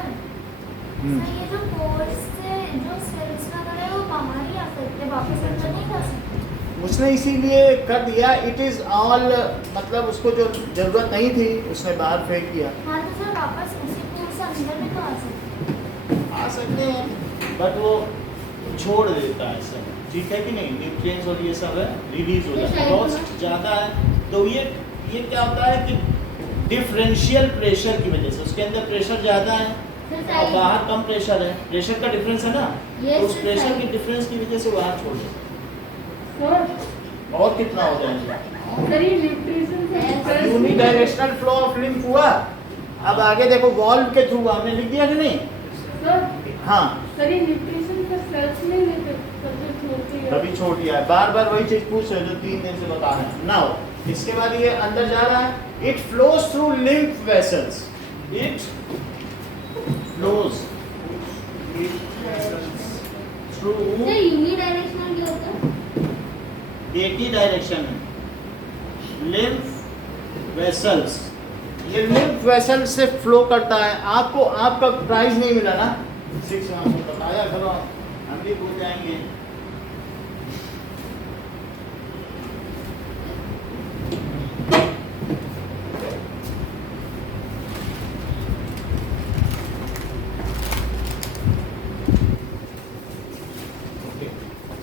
ये जो पोर्स से जो सेल्स वगैरह है वो बाहर ही आ सकते हैं, वापस अंदर नहीं जा सकते। उसने इसीलिए कर दिया, इट इज़ ऑल, मतलब उसको जो जरूरत नहीं थी उसने बाहर फेंक दिया। हाँ तो सर वापस उसी पोर्स से अंदर भी तो आ सकते आ सकते हैं। हैं बट वो छोड़ देता है सब। ठीक है कि नहीं, न्यूट्रिएंट्स और ये सब है रिलीज हो जाता है, बहुत ज़्यादा है तो ये क्या होता है कि डिफरेंशियल प्रेशर की वजह से उसके अंदर प्रेशर ज़्यादा है और बाहर कम प्रेशर है, प्रेशर का डिफरेंस है ना, तो उस प्रेशर के डिफरेंस की वजह से बाहर छोड़ देता सर और कितना हो जाएगा। सर ये nutrition unidirectional flow of lymph हुआ। अब आगे देखो वॉल्व के थ्रू आपने लिख दिया कि नहीं? सर हाँ सर ये न्यूट्रिशन का सेल्स नहीं लेते सब्जेक्ट होती है। कभी छोड़ दिया है, बार बार वही चीज पूछ रहे हो जो 3 दिन से बता रहे हैं। नाउ इसके बाद ये अंदर जा रहा है, it flows through lymph vessels, it flows through sir unidirectional क्या होता है? एक ही डायरेक्शन है, लिम्फ वेसल्स। ये लिम्फ वेसल से फ्लो करता है। आपको आपका प्राइज नहीं मिला ना 6 में, आपको बताया करो, हम भी भूल जाएंगे।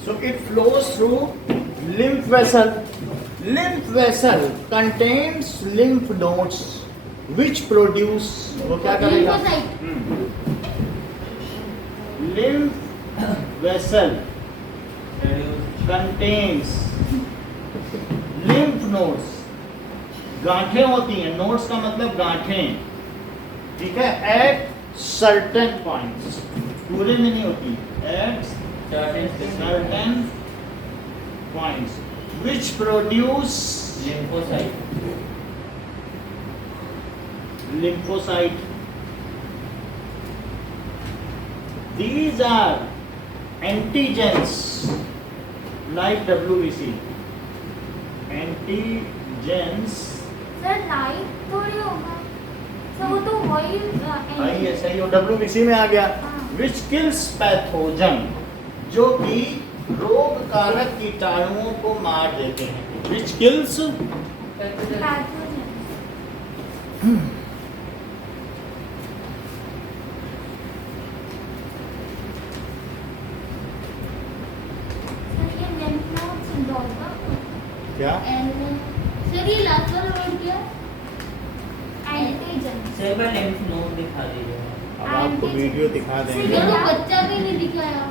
So it flows through lymph vessel. Lymph vessel contains lymph nodes which produce, वो क्या करेगा? Lymph vessel contains lymph nodes. गांठें होती हैं, नोड्स का मतलब गांठें, ठीक है, at certain points, पूरे में नहीं होती, at certain points which produce lymphocyte. These are antigens like WBC. Antigens. Sir light थोड़ी होगा, सर वो तो वही आई सही हो, WBC में आ गया। Which kills pathogen, जो कि रोग कारक कीटाणुओं को मार देते हैं। Which kills pathogen. सर ये lymph nodes होगा क्या? सर ये लास्ट वाला वर्ड क्या? एंटीजन। सर मैं लिम्फ नोड दिखा दीजिए। अब आपको वीडियो दिखा सर देंगे, ये तो बच्चा भी नहीं दिखाया।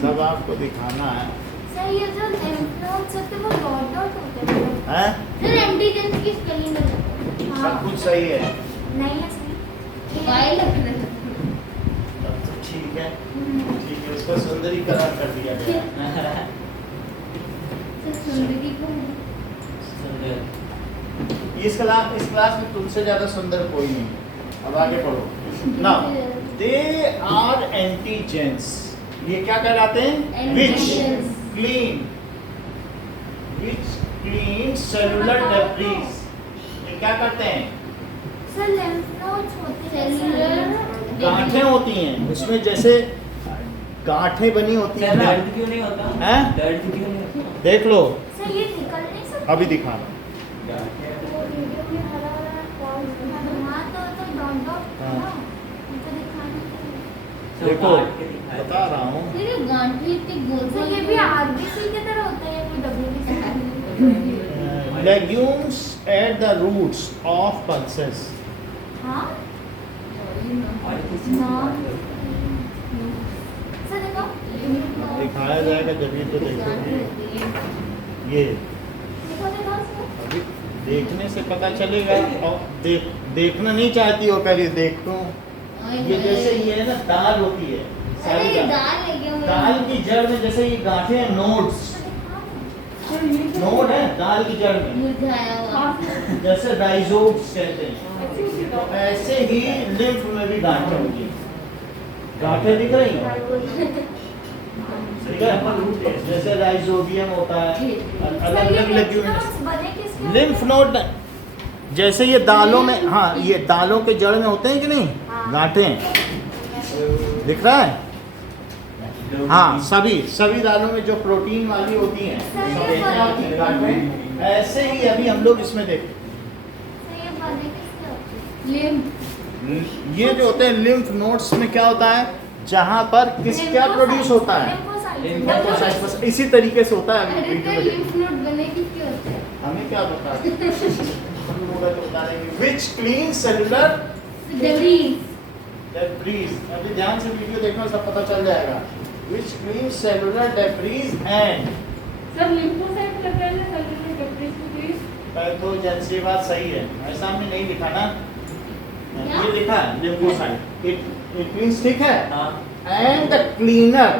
सब आपको दिखाना है। सर ये जो lymph nodes होते हैं वो डॉट डॉट होते हैं। हैं? सर एंटीजन की स्पेलिंग है। सब कुछ सही है, नहीं है सर। वाई लग रहा है। तब तो ठीक है, ठीक है, उसका सुंदरीकरण कर दिया गया। सर सुंदरी को सुंदर। इस क्लास में तुमसे ज्यादा सुंदर कोई नहीं। अब आगे पढ़ो। नाउ दे आर एंटीजेंस, ये क्या कहलाते हैं? Antigens. विच क्लीन सेलुलर डेब्रीज। ये क्या करते हैं? सर lymph nodes होते हैं Cellular गांठें होती हैं उसमें, जैसे गांठें बनी होती सर हैं। दर्द क्यों नहीं होता? हैं? दर्द क्यों नहीं होता? देख लो, सर ये निकल नहीं सकते। अभी दिखा रहा वो वीडियो में हरा हरा पॉइंट हाँ तो डॉट डॉट हाँ। ना उनको दिखाने के लिए। सर देखो। काट के दिखा बता रहा हूँ। ये गांठी इतनी गोल तो ये भी आरबीसी की तरह होता है या फिर WBC? Legumes at the roots of pulses. हाँ और किसी से बात करो। सर देखो दिखाया जाएगा जब ये तो देखोगे। ये देखो देखो सर। अभी देखने से पता चलेगा। और देखना नहीं चाहती हो, पहले देखो। ये जैसे ये है ना, दाल होती है अरे सारी ये दाल। दाल लेके हुए दाल की जड़ में जैसे ये गांठें हैं, नोड्स, नोड है दाल की जड़ में, मुरझाया हुआ जैसे राइजोम्स कहते हैं। तो ऐसे ही लिम्फ में भी गांठें होंगी। गांठें दिख रही हैं, ठीक है? जैसे राइजोबियम होता है, अलग अलग लेग्यूम्स। बने किसके? लिम्फ नोड जैसे ये दालों में, हाँ ये दालों के जड़ में होते हैं कि नहीं गांठें, दिख रहा है? हाँ, सभी दालों में जो प्रोटीन वाली होती हैं गांठें, ऐसे ही अभी हम लोग इसमें देखते सर ये बने किसके होते हैं? लिम्फ। ये जो होते हैं लिम्फ नोड्स में क्या होता है, जहाँ पर क्या प्रोड्यूस होता है, लिम्फोसाइट। बस इसी तरीके से होता है। अरे तो लिम्फ नोड बने किसके होते हैं? हमें क्या बता which clean cellular debris. Debris. अभी ध्यान से वीडियो देखना, सब पता चल जाएगा। Which clean cellular debris and sir lymphocyte का क्या है सेलुलर डेब्रीज को प्लीज? पैथोजन से बात सही है, ऐसा हमने नहीं लिखा ना, क्या? ये लिखा है लिम्फोसाइट। इट मींस, ठीक है। हाँ and the cleaner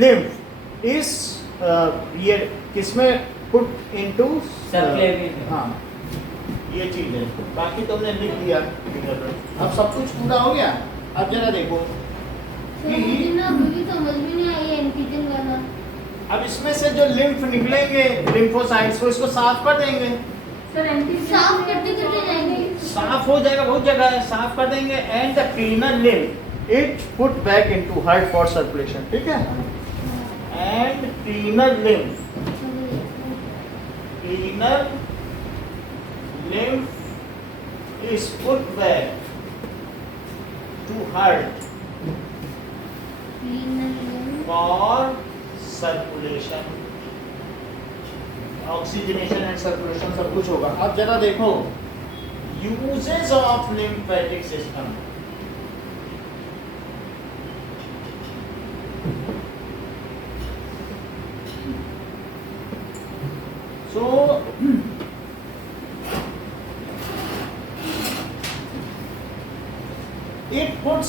lymph is ये किसमें पुट इनटू Subclavian। हाँ ये चीज है, बाकी तुमने लिख दिया। अब सब कुछ पूरा हो गया। अब जरा देखो सर मुझे ना अभी भी समझ में नहीं आई एंटीजन वाला। अब इसमें से जो लिम्फ निकलेंगे लिम्फोसाइट्स को, इसको साफ कर देंगे। सर एंटीजन साफ करते करते जाएंगे। साफ हो जाएगा, बहुत जगह है, साफ कर देंगे। And the cleaner lymph it put back into heart for circulation, ठीक है? And cleaner lymph is put back to heart for circulation, oxygenation and circulation सब कुछ होगा। अब जरा देखो uses of lymphatic system. So it puts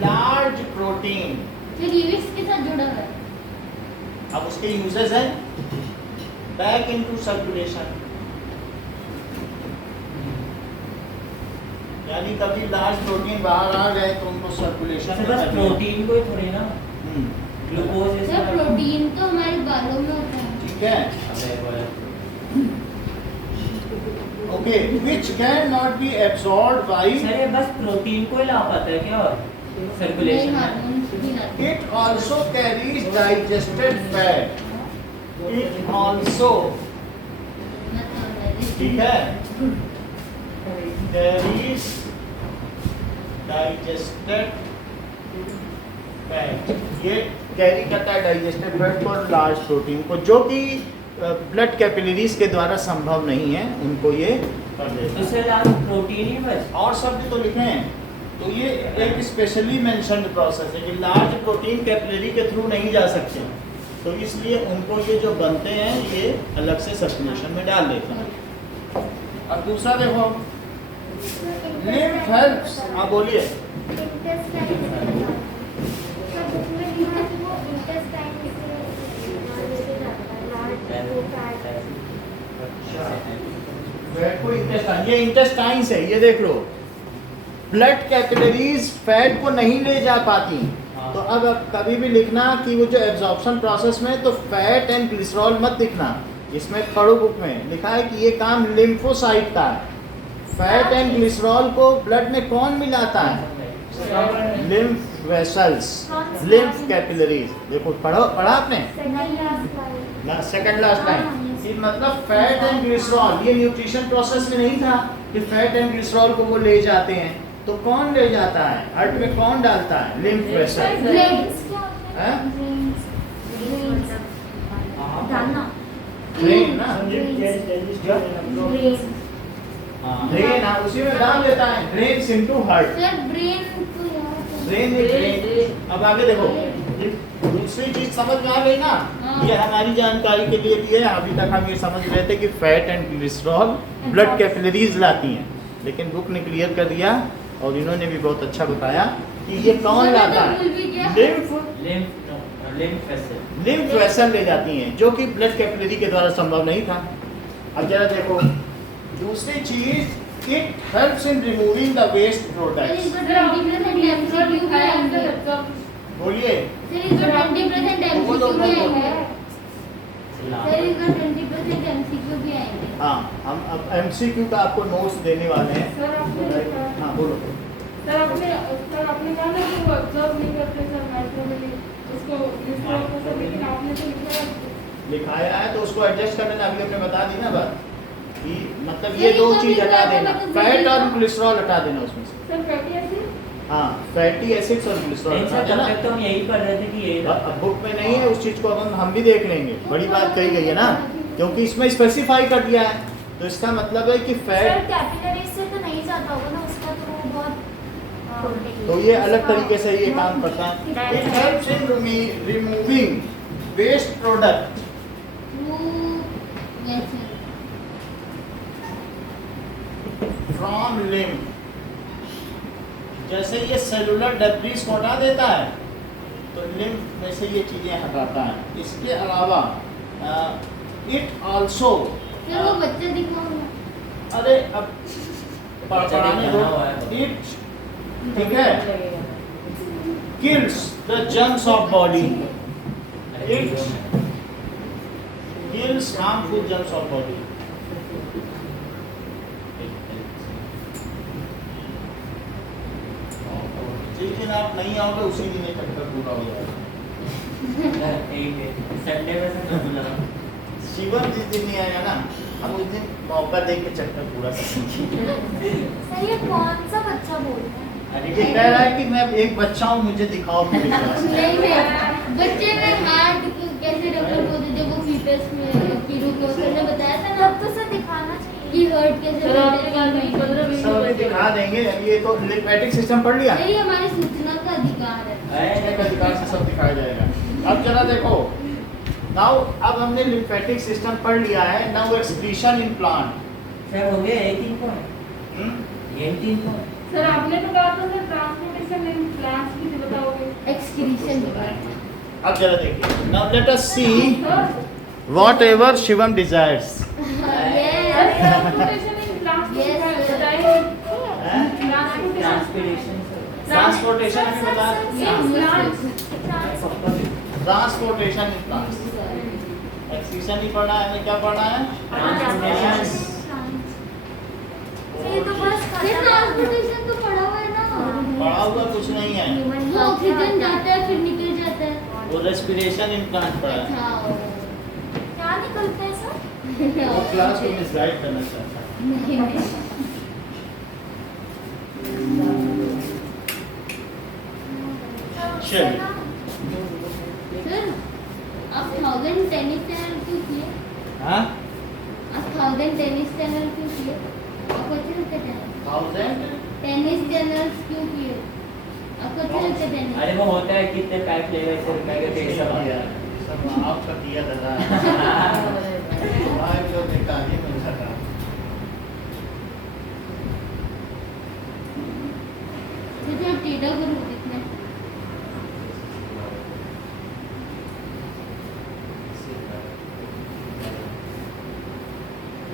large protein। फिर लिविक्स के साथ जुड़ा हुआ है। अब उसके यूजेस हैं बैक इनटू सर्कुलेशन, यानी कभी लार्ज प्रोटीन बाहर आ गए तो उनको सर्कुलेशन सर बस प्रोटीन को ही थोड़ी ना, ग्लूकोज सर प्रोटीन तो हमारे बालों में होता है। ठीक है। Okay, which can not be absorbed by. Sir ये बस प्रोटीन को ही ला पाता है क्या और सर्कुलेशन में? It also carries digested fat. It also, ठीक है, carries digested fat। ये कैरी करता है डाइजेस्टेड फैट को, लार्ज प्रोटीन को, जो कि ब्लड कैपिलरीज के द्वारा संभव नहीं है, उनको ये कर देता तो है। सर आप प्रोटीन ही बस और शब्द तो लिखे हैं, तो ये एक स्पेशली मेंशन्ड प्रोसेस है कि लार्ज प्रोटीन कैपिलरी के थ्रू नहीं जा सकते, तो इसलिए उनको ये जो बनते हैं ये अलग से सर्कुलेशन में डाल देते हैं। अब दूसरा देखो लिम्फ हेल्प्स। हाँ बोलिए। फैट को इंटेस्टाइन, ये इंटेस्टाइन्स है, ये देख लो। ब्लड कैपिलरीज फैट को नहीं ले जा पाती, तो अब कभी भी लिखना कि वो जो एब्जॉर्प्शन प्रोसेस में, तो फैट एंड ग्लिसरॉल मत लिखना। इसमें पढ़ो बुक में लिखा है कि ये काम लिम्फोसाइट का है। फैट एंड ग्लिसरॉल को ब्लड में कौन मिलाता है? Lymph vessels, lymph capillaries. देखो पढ़ा आपने सेकंड लास्ट लाइन। ये मतलब फैट एंड ग्लिसरॉल, ये न्यूट्रिशन प्रोसेस में नहीं था कि फैट एंड ग्लिसरॉल को वो ले जाते हैं, तो कौन ले जाता है? हार्ट में कौन डालता है? Lymph vessel. Veins क्या होते हैं? हैं? Veins. Veins. डालना. ड्रेन ना, Brain. ड्रेन, हाँ, उसी में डाल देता है। Drains into heart. Sir, brain तो यहाँ पे- ड्रेन। अब आगे देखो, ये दूसरी चीज समझ में आ गई ना? हाँ। ये हमारी जानकारी के लिए भी है। अभी तक हम ये समझ रहे थे कि fat and cholesterol blood capillaries लाती हैं, लेकिन बुक ने क्लियर कर दिया और इन्होंने भी बहुत अच्छा बताया कि ये कौन सर, लाता मैं तो भूल भी है? गया। लिम्फ लिम्फ वेसल ले जाती हैं, जो कि ब्लड कैपिलरी के द्वारा संभव नहीं था। अब जरा देखो, दूसरी चीज, it helps in removing the waste Sir, products. इसको 20% MCQ भी आएंगे. बोलिए। Sir, इसको 20% MCQ भी आएंगे. Sir, इसको 20% MCQ भी आएंगे. हाँ, हम अब एमसीक्यू का आपको नोट्स देने वाले हैं। सर आपने हाँ बोलो। सर आपने कहा ना कि वो ऑब्जर्व नहीं करते सर माइक्रोवेव उसको डिस्ट्रॉय कर सकते, लेकिन आपने तो लिखा है लिखाया है तो उसको एडजस्ट कर लेना। अभी हमने बता दी ना बात कि मतलब सर, ये दो इसका चीज भी हटा बात है, देना, मतलब फैट दूसरी और का- कोलेस्ट्रॉल हटा देना उसमें से। Sir fatty acid. हाँ, फैटी एसिड्स और कोलेस्ट्रॉल हटा देना। तो हम यही पढ़ रहे थे कि यही अब बुक में नहीं है उस चीज को, हम भी देख लेंगे। बड़ी बात कही गई है ना, क्योंकि इसमें स्पेसिफाई कर दिया है, तो इसका मतलब है कि Sir, फैट, capillaries से तो नहीं जाता होगा ना, उसका तो वो बहुत तो ये अलग तरीके से ये काम करता है। It helps in removing waste product from lymph. जैसे ये सेलुलर डेब्रिस को हटा देता है, तो लिम्फ में से ये चीजें हटाता है। इसके अलावा इट आल्सो, फिर वो बच्चे दिखाऊंगा. अरे अब पढ़ाने दो। इट, ठीक है, kills the germs of body. It kills harmful germs of body. जिस दिन आप नहीं आओगे उसी दिन ये चक्कर पूरा हो जाएगा। संडे में से बुला शिवम जिस दिन नहीं आएगा ना, हम उस दिन मौका देख के चक्कर पूरा करेंगे। सर, ये कौन सा बच्चा बोल रहा है? ये कह रहा है कि मैं एक बच्चा हूँ, मुझे दिखाओ पूरी क्लास। नहीं, मैं बच्चे में हार्ट कैसे डॉक्टर बोलते जब वो फीटस में कीड़ों को सर ने बताया था ना, अब तो सर दिखाना चाहिए कि हार्ट कैसे सर आपने कहा नहीं 15-20 सब अभी दिखा देंगे। ये तो लिम्फेटिक सिस्टम पढ़ लिया, नहीं, हमारी सूचना का अधिकार है. सूचना का अधिकार से सब दिखाया जाएगा। अब जरा देखो, नाउ अब हमने लिम्फेटिक सिस्टम पढ़ लिया है। Now excretion in plant. Sir हो गया 18 पॉइंट, 18 पॉइंट। सर आपने तो कहा था सर ट्रांसपोर्टेशन इन प्लांट्स की बताओगे। एक्सक्रीशन. अब जरा देखिए, now let us see sir whatever Shivam desires. Yes. Transportation in plants की Yes, sir. बताइए। ट्रांसपोर्टेशन ट्रांसपिरेशन सर, ट्रांसपोर्टेशन में बता, in plants transportation in plants. Excretion ही पढ़ना है, हमें क्या पढ़ना है? ट्रांसपोर्टेशन। ये तो बस ट्रांसपोर्टेशन तो पढ़ा हुआ है ना. पढ़ा हुआ कुछ नहीं है, वो ऑक्सीजन जाता है फिर निकल जाता है. वो रेस्पिरेशन इन प्लांट पढ़ा है। अच्छा, क्या निकलता है सर? वो क्लास को मिसगाइड करना चाहता है। नहीं. चलिए। सर, आप 1000 टेनिस चैनल क्यों किए? हाँ, आप 1000 टेनिस चैनल क्यों किए? आपको अच्छा लगता है चैनल? 1000 टेनिस चैनल क्यों किए? आपको अच्छा लगता है टेनिस? अरे वो होता है कितने पैक लेगा, इतने रुपए का तेल सब किया, सब आपका किया दादा। भाई तो देखा ही मिल सका। मुझे आप टेढ़ा करो कितने?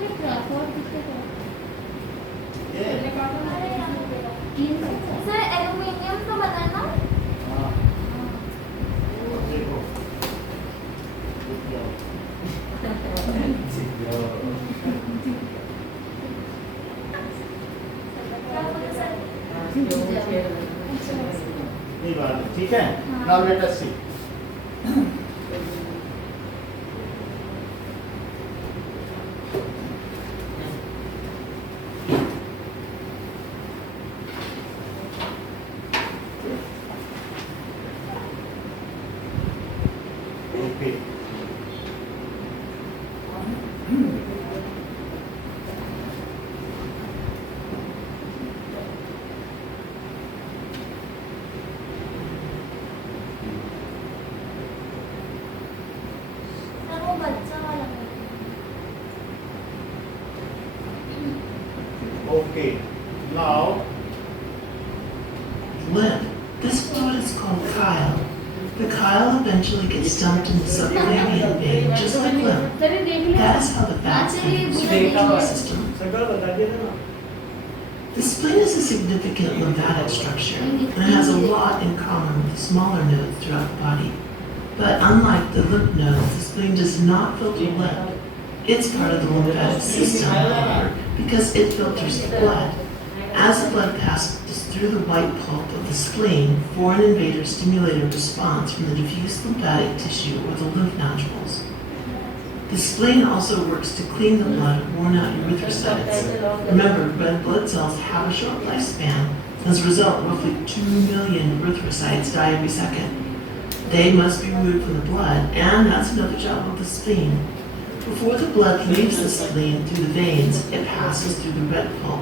ये ट्रांसपोर्ट किससे करो? ये सर, एल्युमिनियम का बना है ना? हाँ, देखो। ये बात है, ठीक है। Now let us C. Okay. Now, Lymph. This fluid is called chyle. The chyle eventually gets dumped in the subclavian vein, just like lymph. Sir ये देख लो That is how the fats Actually, enter the it's nervous system. The spleen is a significant lymphatic structure, and it has a lot in common with the smaller nodes throughout the body. But unlike the lymph nodes, the spleen does not filter lymph. It's part of the lymphatic system, however, because it filters the blood. As the blood passes through the white pulp of the spleen, foreign invaders stimulate a response from the diffuse lymphatic tissue or the lymph nodules. The spleen also works to clean the blood of worn-out erythrocytes. Remember, red blood cells have a short lifespan. As a result, roughly 2 million erythrocytes die every second. They must be removed from the blood, and that's another job of the spleen. Before the blood leaves the spleen through the veins, it passes through the red pulp.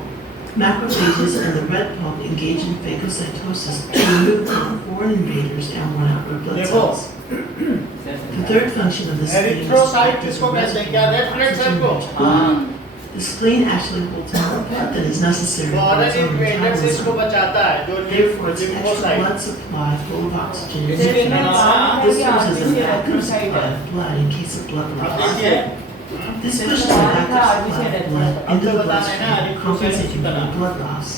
Macrophages and the red pulp engage in phagocytosis to remove the foreign invaders and worn-out red blood cells. The third function of the spleen is to erythrocyte act as किसको a कहते हैं? क्या red blood cell को? reservoir. The spleen actually holds more blood than is necessary for foreign its own invader से इसको metabolism. बचाता है जो Therefore, its extra lymphocyte blood supply full of oxygen is जैसे needed. मैंने कहा This कि serves as RBC a backup erythrocyte supply है। of blood in case of blood अब loss. देखिए This pushes the backup supply of blood into the अब तो बताना है ना, bloodstream, compensating for the blood loss.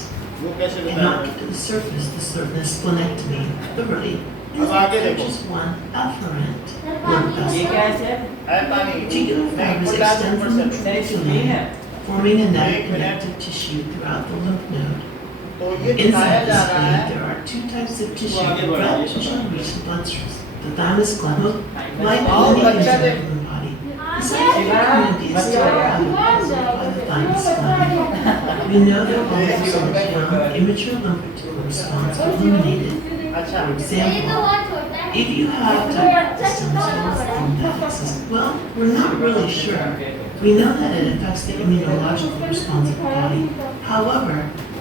वो कैसे And बताया? not get to the surface, the splenectomy, thoroughly. अब आगे देखो। Just one afferent ये blood ये vessel. क्या है सर? है पानी Reticular नहीं fibers full last extend from the percent sir इसमें नहीं है। trabeculae, forming a net एक of minute. connective tissue throughout the lymph node. तो ये दिखाया Inside the जा रहा spleen, है there are two types of tissue आगे बढ़ा, that ये tissue पकड़। reach the bloodstream. The thymus gland, like और many बच्चा organs देख। in the body. The हाँ, scientific community is still भगवान by the जाएगा thymus gland. We know that all some young, immature lymphocyte response are eliminated. अच्छा For ये तो example, बहुत छोटा है if you have type lymphomas, well, we're not really sure. We know that it affects the immunological response of the body. However,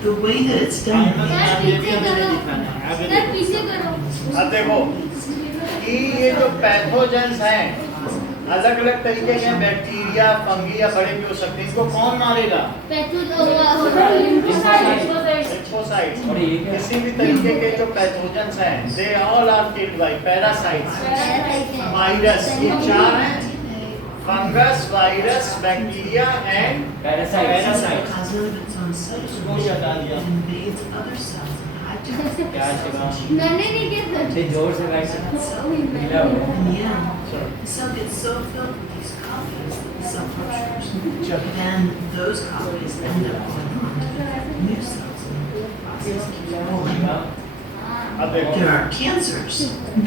the way that it's done sir ये भी पीछे हमें करो दिखाना है आगे सर देखो पीछे करो अब देखो कि ये जो पैथोजेंस हैं अलग अलग तरीके के बैक्टीरिया फंगी या बड़े भी हो सकते हैं इनको कौन मारेगा लिम्फोसाइट्स और ये क्या? किसी भी तरीके के जो पैथोजेंस हैं they all are killed by parasites virus ये चार हैं fungus virus bacteria and parasite parasite has one of its own cells इसको ही हटा दिया that invades other cells and hijacks the क्या शिवा? मैंने नहीं किया इतने जोर से बैठ ढीला हो गया। In the end, the cell gets so filled with these copies that the cell ruptures. Then those copies end up going on to become new cells and the process keeps rolling. अब देखो There are cancers.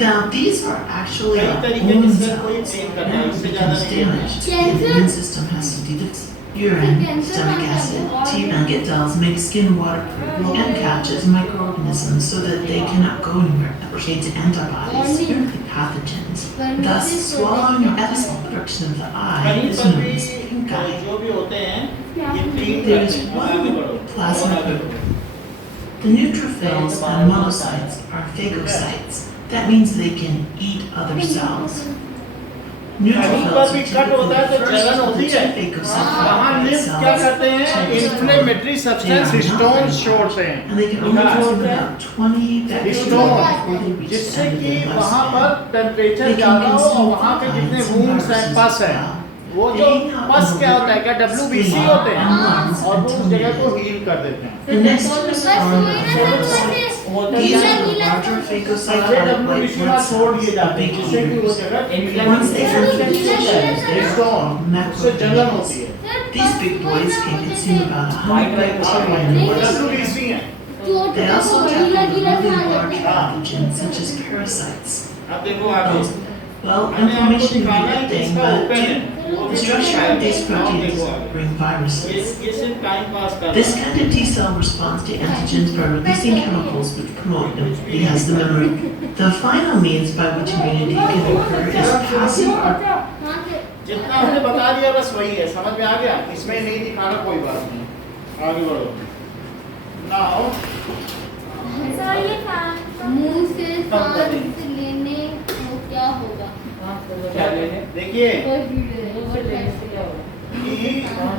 Now these are actually कई our तरीके own से कोई cells. Treat करना है And इससे it ज्यादा becomes नहीं है damaged. The immune system has to detox urine, stomach acid, T-blanket cells make skin waterproof and catches microorganisms so that they cannot go anywhere that pertains to antibodies, the pathogens. Thus, swallowing or episode production of the eye कहीं is पर known भी as pink eye. जो भी होते हैं ये treat There करते is हैं अब आगे बढ़ो one plasma group. The neutrophils and monocytes are phagocytes. That means they can eat other cells. कहीं पर भी कट होता है तो जलन होती है वहाँ लिम्फ क्या करते हैं इन्फ्लेमेटरी सब्सटेंस हिस्टोन छोड़ते हैं And they can only consume about 20 bacteria histone before they reach जिससे the end of कि their वहाँ lifespan. पर टेम्परेचर They can ज़्यादा हो और consume वहाँ पे जितने peptides and वूंड्स हैं viruses पस as हैं well. वो जो पस क्या होता है क्या WBC होते हैं और वो उस जगह को हील कर देते हैं The next to respond होता these क्या are है? the larger अगले phagocytic white WBC blood में छोड़ दिए cells, the जाते big हैं जिससे कि वो eaters. जगह Once they enter the tissues, they histone उससे जलन होती है These big boys can consume about 100 bacteria in वो a day. WBC है They also attack really large pathogens such as parasites. अब देखो आगे Well, मैंने आपको inflammation is a दिखाना है good कि thing, इसका but ओपन है the structure of these proteins bring viruses. ये सिर्फ टाइम पास कर This kind of T cell responds to antigens by releasing chemicals which promote them. It has the memory. The final means by which immunity can occur is passive or जितना हमने बता दिया बस वही है समझ में आ गया इसमें नहीं दिखाना कोई बात नहीं आगे बढ़ो नाउ मुंह से सांस लेने को क्या होगा क्या लेने? देखिए कि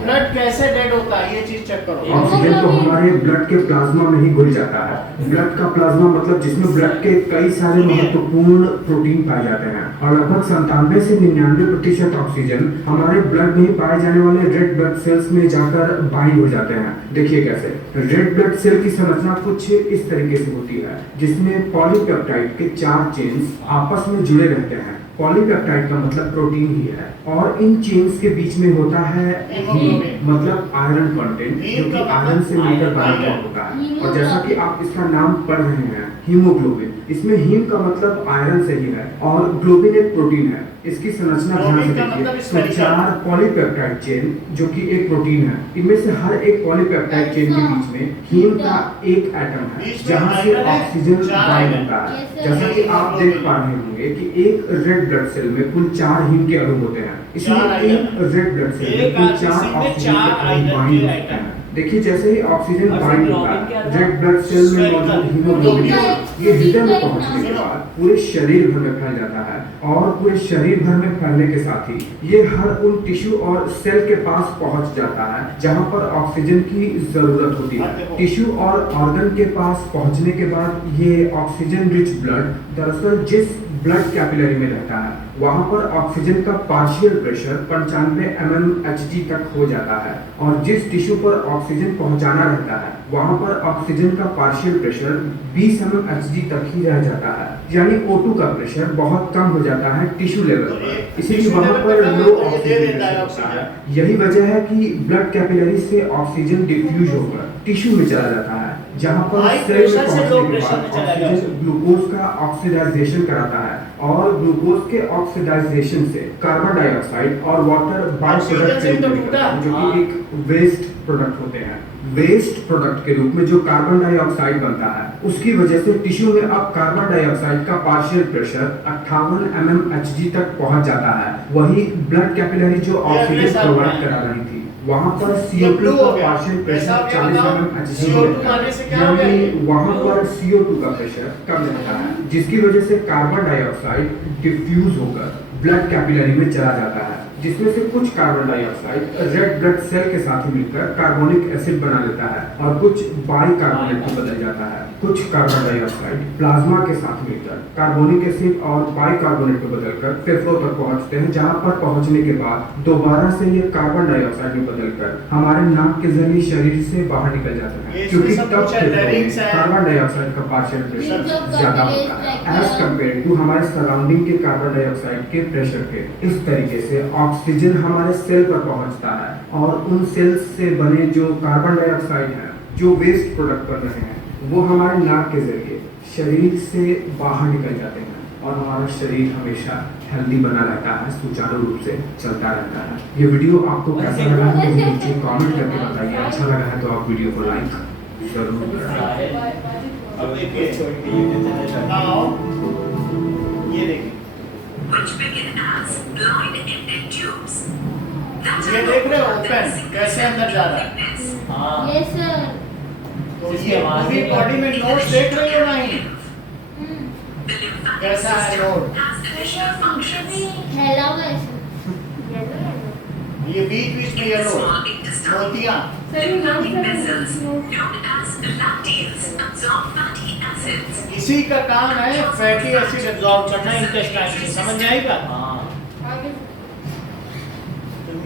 ब्लड कैसे डेड होता है, ये चीज चेक करो। ऑक्सीजन तो हमारे ब्लड के प्लाज्मा में ही घुल जाता है। ब्लड का प्लाज्मा मतलब जिसमें ब्लड के कई सारे महत्वपूर्ण प्रोटीन पाए जाते हैं और लगभग 97 से 99% ऑक्सीजन हमारे ब्लड में पाए जाने वाले रेड ब्लड सेल्स में जाकर बाइंड हो जाते हैं। देखिए कैसे रेड ब्लड सेल की संरचना कुछ इस तरीके से होती है, जिसमें पॉलीपेप्टाइड के 4 चेन्स आपस में जुड़े रहते हैं। पॉलीपेप्टाइड का मतलब प्रोटीन ही है और इन चेन्स के बीच में होता है हीम, मतलब आयरन कंटेंट, जो कि आयरन से मिलकर बना हुआ होता है। और जैसा कि आप इसका नाम पढ़ रहे हैं हीमोग्लोबिन, इसमें हीम का मतलब आयरन से ही है और ग्लोबिन एक प्रोटीन है। इसकी संरचना ध्यान से देखिए, तो 4 पॉलीपेप्टाइड चेन जो कि एक प्रोटीन है, इनमें से हर एक पॉलीपेप्टाइड चेन के बीच में हीम का एक एटम है जहां से ऑक्सीजन बाइंड होता है। जैसा कि आप देख पा रहे होंगे कि एक रेड ब्लड सेल में कुल 4 हीम के अणु होते हैं, इसलिए एक रेड ब्लड सेल में कुल 4 ऑक्सीजन के अणु बाइंड होते हैं। देखिए जैसे ही ऑक्सीजन बाइंड होता है रेड ब्लड सेल में मौजूद हीमोग्लोबिन ये हृदय में पहुंचने के बाद पूरे शरीर भर में फैल जाता है और पूरे शरीर भर में फैलने के साथ ही ये हर उन टिश्यू और सेल के पास पहुंच जाता है जहां पर ऑक्सीजन की जरूरत होती है। टिश्यू और ऑर्गन के पास पहुंचने के बाद ये ऑक्सीजन रिच ब्लड दरअसल जिस ब्लड कैपिलरी में रहता है वहां पर ऑक्सीजन का पार्शियल प्रेशर 95 mmHg तक हो जाता है और जिस टिश्यू पर ऑक्सीजन पहुंचाना रहता है वहां पर ऑक्सीजन का पार्शियल प्रेशर 20 mmHg तक ही रह जाता है, यानी O2 का प्रेशर बहुत कम हो जाता है टिश्यू लेवल पर, इसीलिए वहां पर लो ऑक्सीजन होता है। यही वजह है कि ब्लड कैपिलरी से ऑक्सीजन डिफ्यूज होकर टिश्यू में चला जाता है जहां पर सेल में पहुंचने के बाद ऑक्सीजन ग्लूकोज का ऑक्सीडाइजेशन कराता है और ग्लूकोज के ऑक्सीडाइजेशन से कार्बन डाइऑक्साइड और वाटर बाय प्रोडक्ट जो कि एक वेस्ट प्रोडक्ट होते हैं। वेस्ट प्रोडक्ट के रूप में जो कार्बन डाइऑक्साइड बनता है उसकी वजह से टिश्यू में अब कार्बन डाइऑक्साइड का पार्शियल प्रेशर 58 mmHg तक पहुंच जाता है। वही ब्लड कैपिलरी जो ऑक्सीजन प्रोवाइड करा रही थी वहां पर CO2 का पार्शियल प्रेशर 40 mmHg यानी वहां पर CO2 का प्रेशर कम रहता है, जिसकी वजह से कार्बन डाइऑक्साइड डिफ्यूज होकर ब्लड कैपिलरी में चला जाता है, जिसमें से कुछ carbon dioxide red blood cell के साथ मिलकर कार्बोनिक एसिड बना लेता है और कुछ बाइकार्बोनेट में बदल जाता है। कुछ कार्बन डाइऑक्साइड प्लाज्मा के साथ मिलकर कार्बोनिक एसिड और बाइकार्बोनेट में बदलकर फेफड़ों तक पहुंचते हैं, जहां पर पहुंचने के बाद दोबारा से ये कार्बन डाइऑक्साइड में बदलकर हमारे नाक के जरिए शरीर से बाहर निकल जाते हैं, क्योंकि तब कार्बन डाइऑक्साइड का पार्शियल प्रेशर ज्यादा होता है एज कम्पेयर टू हमारे सराउंडिंग के कार्बन डाइऑक्साइड के प्रेशर के। इस तरीके से ऑक्सीजन हमारे सेल पर पहुंचता है और उन सेल्स से बने जो कार्बन डाइऑक्साइड है जो वेस्ट प्रोडक्ट बन रहे हैं वो हमारे नाक के जरिए शरीर से बाहर निकल जाते हैं और हमारा शरीर हमेशा हेल्दी बना रहता है, सुचारू रूप से चलता रहता है। ये वीडियो आपको कैसा लगा है मुझे नीचे कमेंट करके बताइए। अच्छा लगा है तो आप वीडियो को लाइक जरूर करें। अब देखिए ये देखिए which begin as blind-ended tubes. ये देख रहे हो ओपन कैसे अंदर जा रहा है। हाँ यस सर। तो ये पूरी बॉडी में नोड देख रहे हो नहीं, The lymphatic कैसा है system नोड, has additional पीछे functions. भी फैला हुआ है सर। ये बीच बीच में yellow Small intestine. मोतियां, Lymphatic vessels, known as lacteals, absorb fatty acids. इसी का काम है फैटी एसिड एब्जॉर्ब करना इंटेस्टाइन से, समझ जाएगा। हाँ आगे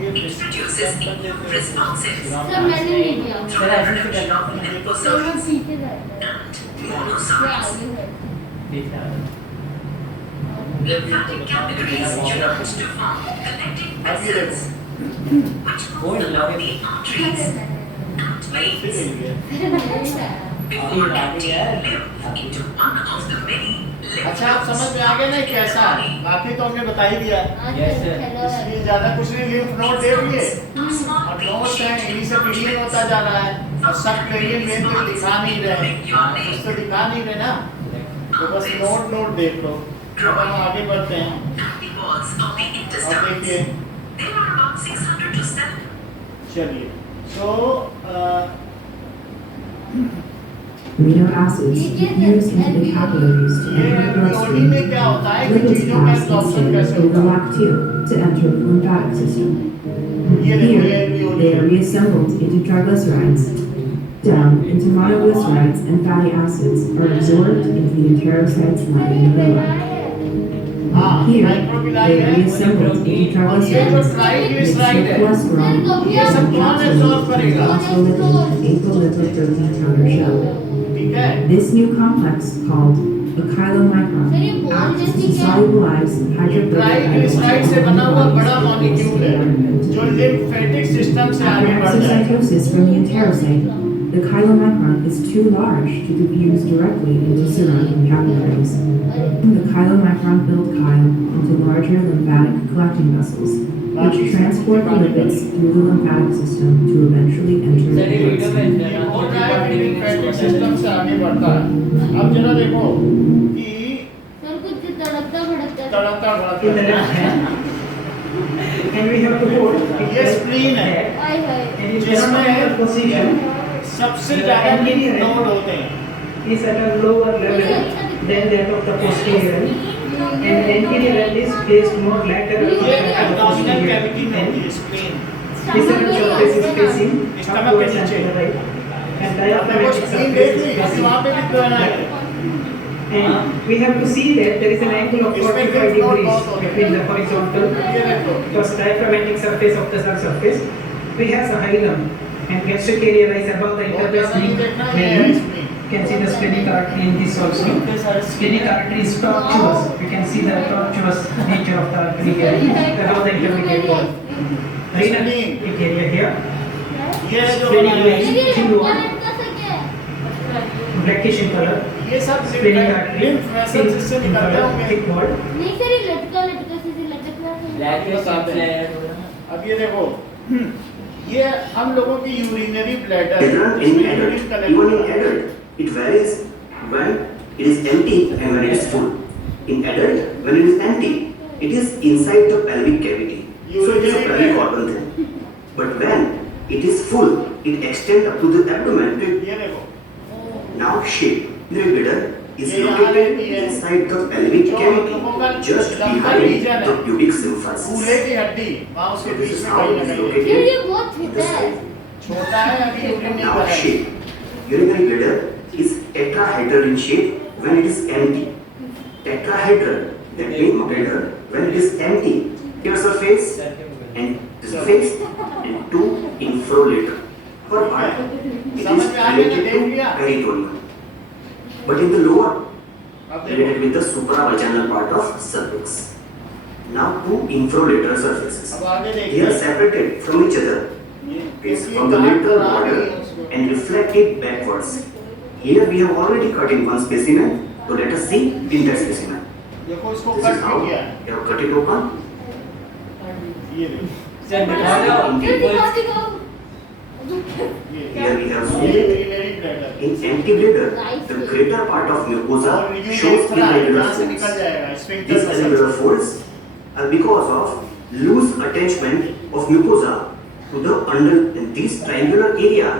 It produces immune responses. Sir मैंने नहीं दिया। सर ऐसे से करना सर वो पीछे जाता है। And ये monocytes. आगे है। ठीक है। Lymphatic capillaries unite to form connecting अब ये vessels, देखो which move along the arteries and veins before emptying lymph into one of the many lymph अच्छा आप समझ में आ गए ना कैसा है, बाकी तो हमने बता ही दिया, Yes, sir. इसलिए ज्यादा कुछ नहीं। लिम्फ नोड देख लिए और नोड्स हैं, इन्हीं से पीढ़ी होता जा रहा है और सब क्लेरियन वेन तो दिखा नहीं रहे, कुछ तो दिखा नहीं रहे ना, तो बस नोड देख लो। अब हम आगे बढ़ते हैं। and the walls of the अब intestines. देखिए There are about 600 to 7 चलिए तो Amino acids diffuse into the capillaries to ये enter the बॉडी bloodstream. में क्या होता है कि Lipids चीजों का pass एब्जॉर्प्शन instead कैसे through the होता है। lacteal to enter the lymphatic system. Here, they are reassembled into triglycerides. Down into monoglycerides and fatty acids are absorbed into the enterocytes lining the liver. हाँ Here, नाइट्रोबिलाई they are है reassembled into और ये जो triglycerides, triglyceride mixed है with cholesterol, ये सब कौन absorb करेगा phospholipid, apolipoprotein counter shell. ठीक है This new complex, called a chylomicron, acts to solubilize hydrochloric triglyceride से बना हुआ बड़ा मॉलिक्यूल है जो लिम्फेटिक सिस्टम से आगे After बढ़ता है exocytosis from the enterocyte, the chylomicron is too large to diffuse directly into surrounding capillaries. The chylomicron-filled chyle into larger lymphatic collecting vessels, which transport the lipids through the lymphatic system to eventually enter the sir ये video में bloodstream. ये हो रहा है कि lymphatic system से आगे बढ़ता है अब जरा देखो कि सर कुछ तड़कता भड़कता तड़कता In the left भड़कता hand, and we have to hold ये स्प्लीन है आय हाय and its जिसमें vertical position सबसे ज्यादा लिम्फ नोड होते हैं is at a lower level than that of the posterior, and anterior end is placed more lateral ये than the abdominal posterior. Cavity में होती And है spleen visceral surface is facing Stomach upwards के and to नीचे। the right, and आपने वो diaphragmatic spleen surface देख is ली अभी facing वहाँ पे भी तो है left. And we have to see that there is an angle of इसमें 45 lymph node degrees बहुत होते हैं। between the horizontal ये देखो plus diaphragmatic surface of the cell surface. We have a hilum, and gastric area lies above the बहुत interface ज्यादा नहीं link देखना ये है median. Spleen You can see the splenic artery in this also. Splenic artery is tortuous. You can see the tortuous nature of the artery here above the intermediate wall. Renal area here. ये है जो Splenic बना है veins, thin wall, लटका सके blackish in color. ये सब Splenic artery, lymph vessels जिससे thin in निकलते color, होंगे thick wall. नहीं सर ये लटका लटका से लटकना है ब्लैक के साथ है अब ये देखो ये हम लोगों की urinary bladder Different in adult. Even in adult, it varies when it is empty and when it is full. In adult, when it is empty, it is inside the pelvic cavity, so it is a pelvic organ then. But when it is full, it extends up to the abdomen. ये देखो Now shape. The bladder is located inside the pelvic cavity, just behind the pubic symphysis. कूल्हे की हड्डी वहाँ उसके So beach this is में how कहीं it ना is कहीं फिर located. ये बहुत छोटा है छोटा है अभी यूरिन नहीं Now कर रहा है shape. Urinary bladder is tetrahedral in shape when it is empty. Tetrahedral, that means bladder when it is empty. Here's a face and this is face and two infrolater. Per part, it is related to peritoneum. But in the lower, अब related देखो with the supravaginal part of cervix. Now two infrolateral surfaces. अब आगे They are देखिए separated from each other. Is from the lateral border and reflected backwards. Here we have already cut in one specimen, so let us see in that specimen. देखो इसको This cut is how भी we किया है have cut it open. ये देखो sir दिखा दो फिर दिखा दिखाओ ये Here we have ये seen urinary bladder in empty bladder, the greater part of mucosa और shows irregular यहाँ से निकल folds. जाएगा sphincter These irregular folds are because of loose attachment of mucosa to the under, and this triangular area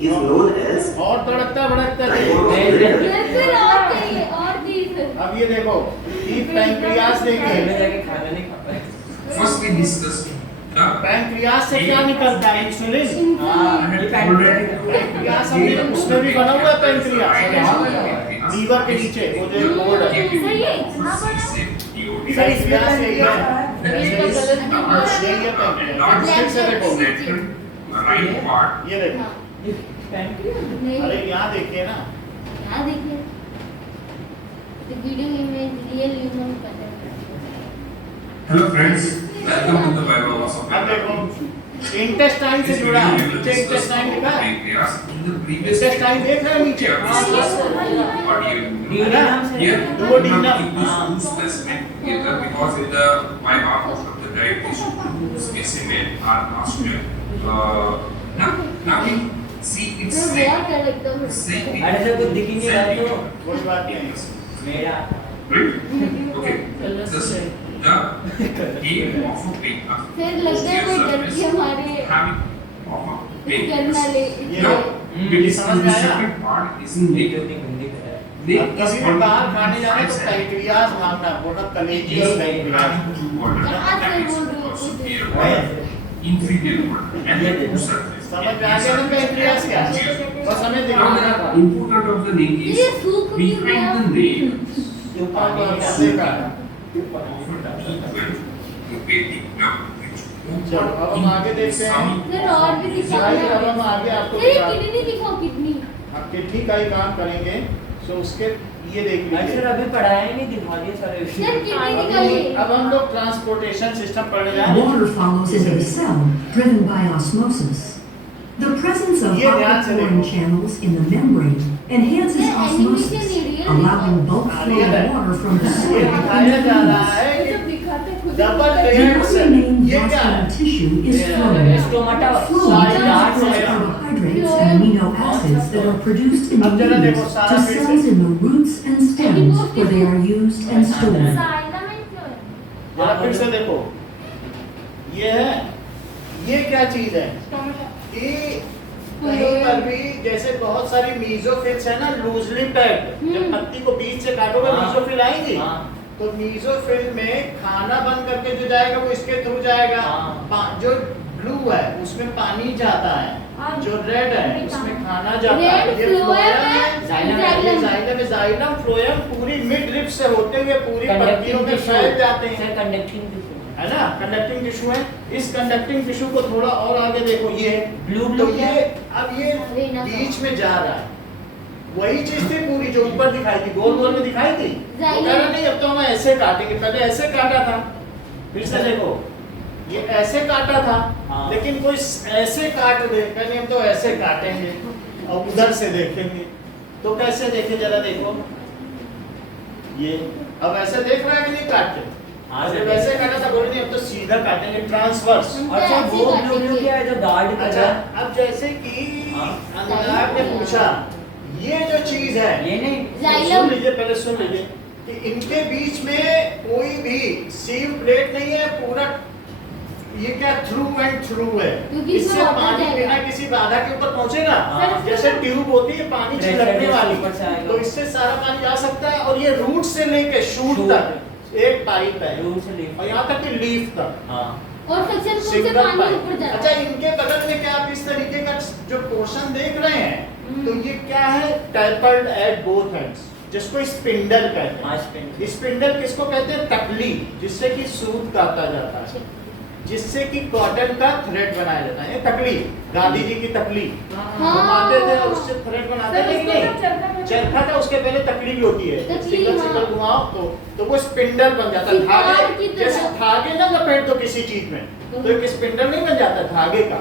is known as और तड़कता भड़कता triangle देखो of bladder. फिर और चाहिए और चीज अब ये देखो ये पैंक्रियास में देखिए जाके खाना नहीं खा पाए First we discuss the pancreas से क्या निकलता है इंसुलिन ये पैंक्रियास पैंक्रियास हमने उसमें भी बना हुआ है पैंक्रियास लीवर के नीचे वो जो एक बोर्ड है सर ये इतना बड़ा है पैंक्रियास यही है यही है पैंक्रियास फिर से देखो right part. ये देखो नहीं अरे यहाँ देखिए ना यहाँ देखिए तो वीडियो इमेज रियल ह्यूमन पता है Hello friends, welcome to the Bible of अब देखो इंटेस्टाइन से जुड़ा है नीचे इंटेस्टाइन लिखा है In the previous इंटेस्टाइन देख रहे हैं नीचे Duodenum. Two specimen together because in the biopsy of the diet, these two specimen are lost. Now we see its sir बहुत अलग तो same. अरे सर कुछ दिख ही नहीं रहा तो कोई बात नहीं मेरा Okay. This the aim of a pig. फिर लगता है कोई लड़की हमारे Having of a pig. करना ले ये This समझ में आया second part is Hindi leg. Hindi है Leg अब is कभी भी बाहर खाने जाए तो पैंक्रियास मांगना बोला कलेजियस pancreas inferior one and the two surface. समझ में आ गया ना पेंक्रियास क्या है? बस हमें दिखाना Now, important of the name is behind the name चलो अब हम आगे देखते हैं। फिर और भी दिखाओ अब हम आगे आपको ये किडनी दिखाओ किडनी हम किडनी का ही काम करेंगे। सो उसके ये देख सर लीजिए। अभी पढ़ाया ही नहीं, दिखा दिए सारे सर किडनी दिखाइए अब हम लोग ट्रांसपोर्टेशन सिस्टम पढ़ने जा रहे हैं। Water follows into the cell, driven by osmosis. The presence of aquaporin channels in the membrane enhances osmosis, allowing bulk flow of water from the soil into दिखाया जा the रहा है कि double The layered cell only main ये क्या है? vascular tissue is phloem. Stomata Phloem transports carbohydrates and amino acids that are produced in the leaves to cells in the roots and stems where they are used and stored. Xylem and phloem जरा फिर से देखो ये है, ये क्या चीज है कि कहीं पर भी जैसे बहुत सारी मीजोफिल्स है ना लूजली पैक्ड, जब पत्ती को बीच से काटोगे मीजोफिल आएंगी, तो मीजोफिल में खाना बंद करके जो जाएगा वो इसके थ्रू जाएगा। जो ब्लू है उसमें पानी जाता है, जो रेड है उसमें खाना जाता है। ये फ्लोएम है, जाइलम फ्लोएम पूरी मिड रिब से होते हुए पूरी पत्तियों में फैल जाते हैं, कंडक्टिंग है ना। कंडक्टिंग टिश्यू है। इस कंडक्टिंग टिश्यू को थोड़ा और आगे देखो, ये ब्लू तो ये अब ये बीच में जा रहा है। वही चीज थी पूरी जो ऊपर दिखाई थी, गोल गोल में दिखाई थी। तो कह रहा नहीं अब तो हम ऐसे काटेंगे, पहले ऐसे काटा था, फिर से देखो ये ऐसे काटा था, लेकिन कोई ऐसे काट दे, कहने हम तो ऐसे काटेंगे और उधर से देखेंगे। तो कैसे देखे जरा देखो, ये अब ऐसे देख रहा है कि नहीं काटते? अरे वैसे काटा था, बोले नहीं अब तो सीधा काटेंगे ट्रांसवर्स। अच्छा वो ब्लू क्या है जो गार्ड कर अच्छा रहा है? अब जैसे कि अनुराग ने पूछा ये जो चीज है, ये नहीं सुन लीजिए, पहले सुन लीजिए कि इनके बीच में कोई भी सीव प्लेट नहीं है, पूरा ये क्या थ्रू एंड थ्रू है। इससे पानी बिना किसी बाधा के ऊपर पहुंचेगा। जैसे ट्यूब होती है पानी छिड़कने वाली, तो इससे सारा पानी जा सकता है। और ये रूट से लेके शूट तक एक पाइप है, रूट से लीफ और यहाँ तक कि लीफ तक। और सेक्शन से सिंगल पानी पाइप। ऊपर जाता अच्छा है। इनके बगल में क्या आप इस तरीके का जो पोर्शन देख रहे हैं, तो ये क्या है? टैपर्ड एट बोथ एंड्स, जिसको स्पिंडल कहते हैं। स्पिंडल किसको कहते हैं? तकली, जिससे कि सूत काटा जाता है, जिससे कि कॉटन का थ्रेड बनाया जाता है। तकली, गांधी जी की तकली घुमाते थे और उससे थ्रेड बनाते थे कि नहीं? चरखा था, उसके पहले तकली भी होती है, सिंगल सिंगल घुमाओ तो वो स्पिंडल बन जाता है। धागे जैसे धागे ना लपेट दो किसी चीज में, तो एक स्पिंडल नहीं बन जाता धागे का,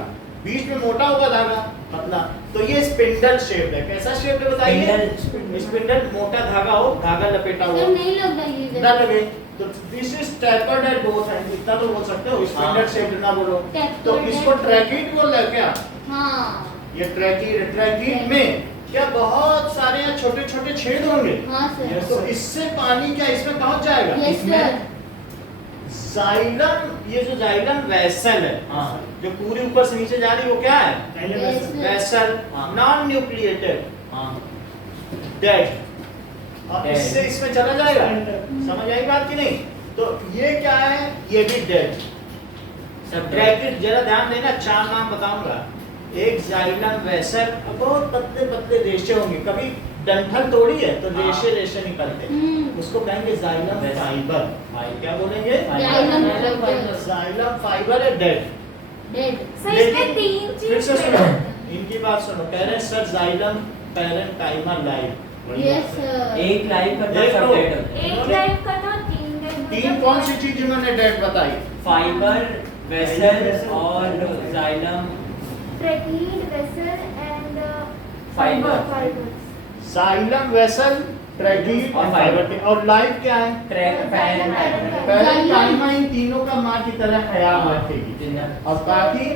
बीच में मोटा होगा धागा पतला, तो ये स्पिंडल शेप है। कैसा शेप है बताइए? स्पिंडल, मोटा धागा हो, धागा लपेटा हुआ नहीं लगता ये ना लगे, तो this is tapered at both ends. इतना तो बोल सकते हो, स्पिंडल शेप ना बोलो तो इसको ट्रैकिड बोल रहे क्या? हाँ ये ट्रैकिड में क्या बहुत सारे छोटे छोटे छेद होंगे। हाँ सर। तो इससे पानी क्या इसमें पहुंच जाएगा? इसमें जाइलम, ये जो जाइलम वेसल है, जो पूरी ऊपर से नीचे जा रही है, वो क्या है? Vessel, non nucleated, dead. और इससे इसमें चला जाएगा। समझ आई बात की नहीं? तो ये क्या है? ये भी डेड। ट्रैकिड, जरा ध्यान देना, 4 नाम बताऊंगा। एक जाइलम वेसल, बहुत पतले पतले रेशे होंगे, कभी डंठल तोड़ी है तो रेशे रेशे निकलते हैं, उसको कहेंगे जाइलम फाइबर। क्या बोलेंगे? जाइलम फाइबर है, डेड। इसमें 3 फिर से चीज सुनो, इनकी बात सुनो। Parent sir xylem parenchyma live. Yes sir. एक लाइव का देख लो, एक लाइफ का था 3 कौन सी चीज इन्होंने डेड बताई? फाइबर, वेसल और xylem. Tracheid, vessel and fibre. Xylem, vessel, tracheid और फाइबर। और लाइव क्या है? पैरेंकाइमा। इन तीनों का मां की तरह ख्याल रखेगी, और बाकी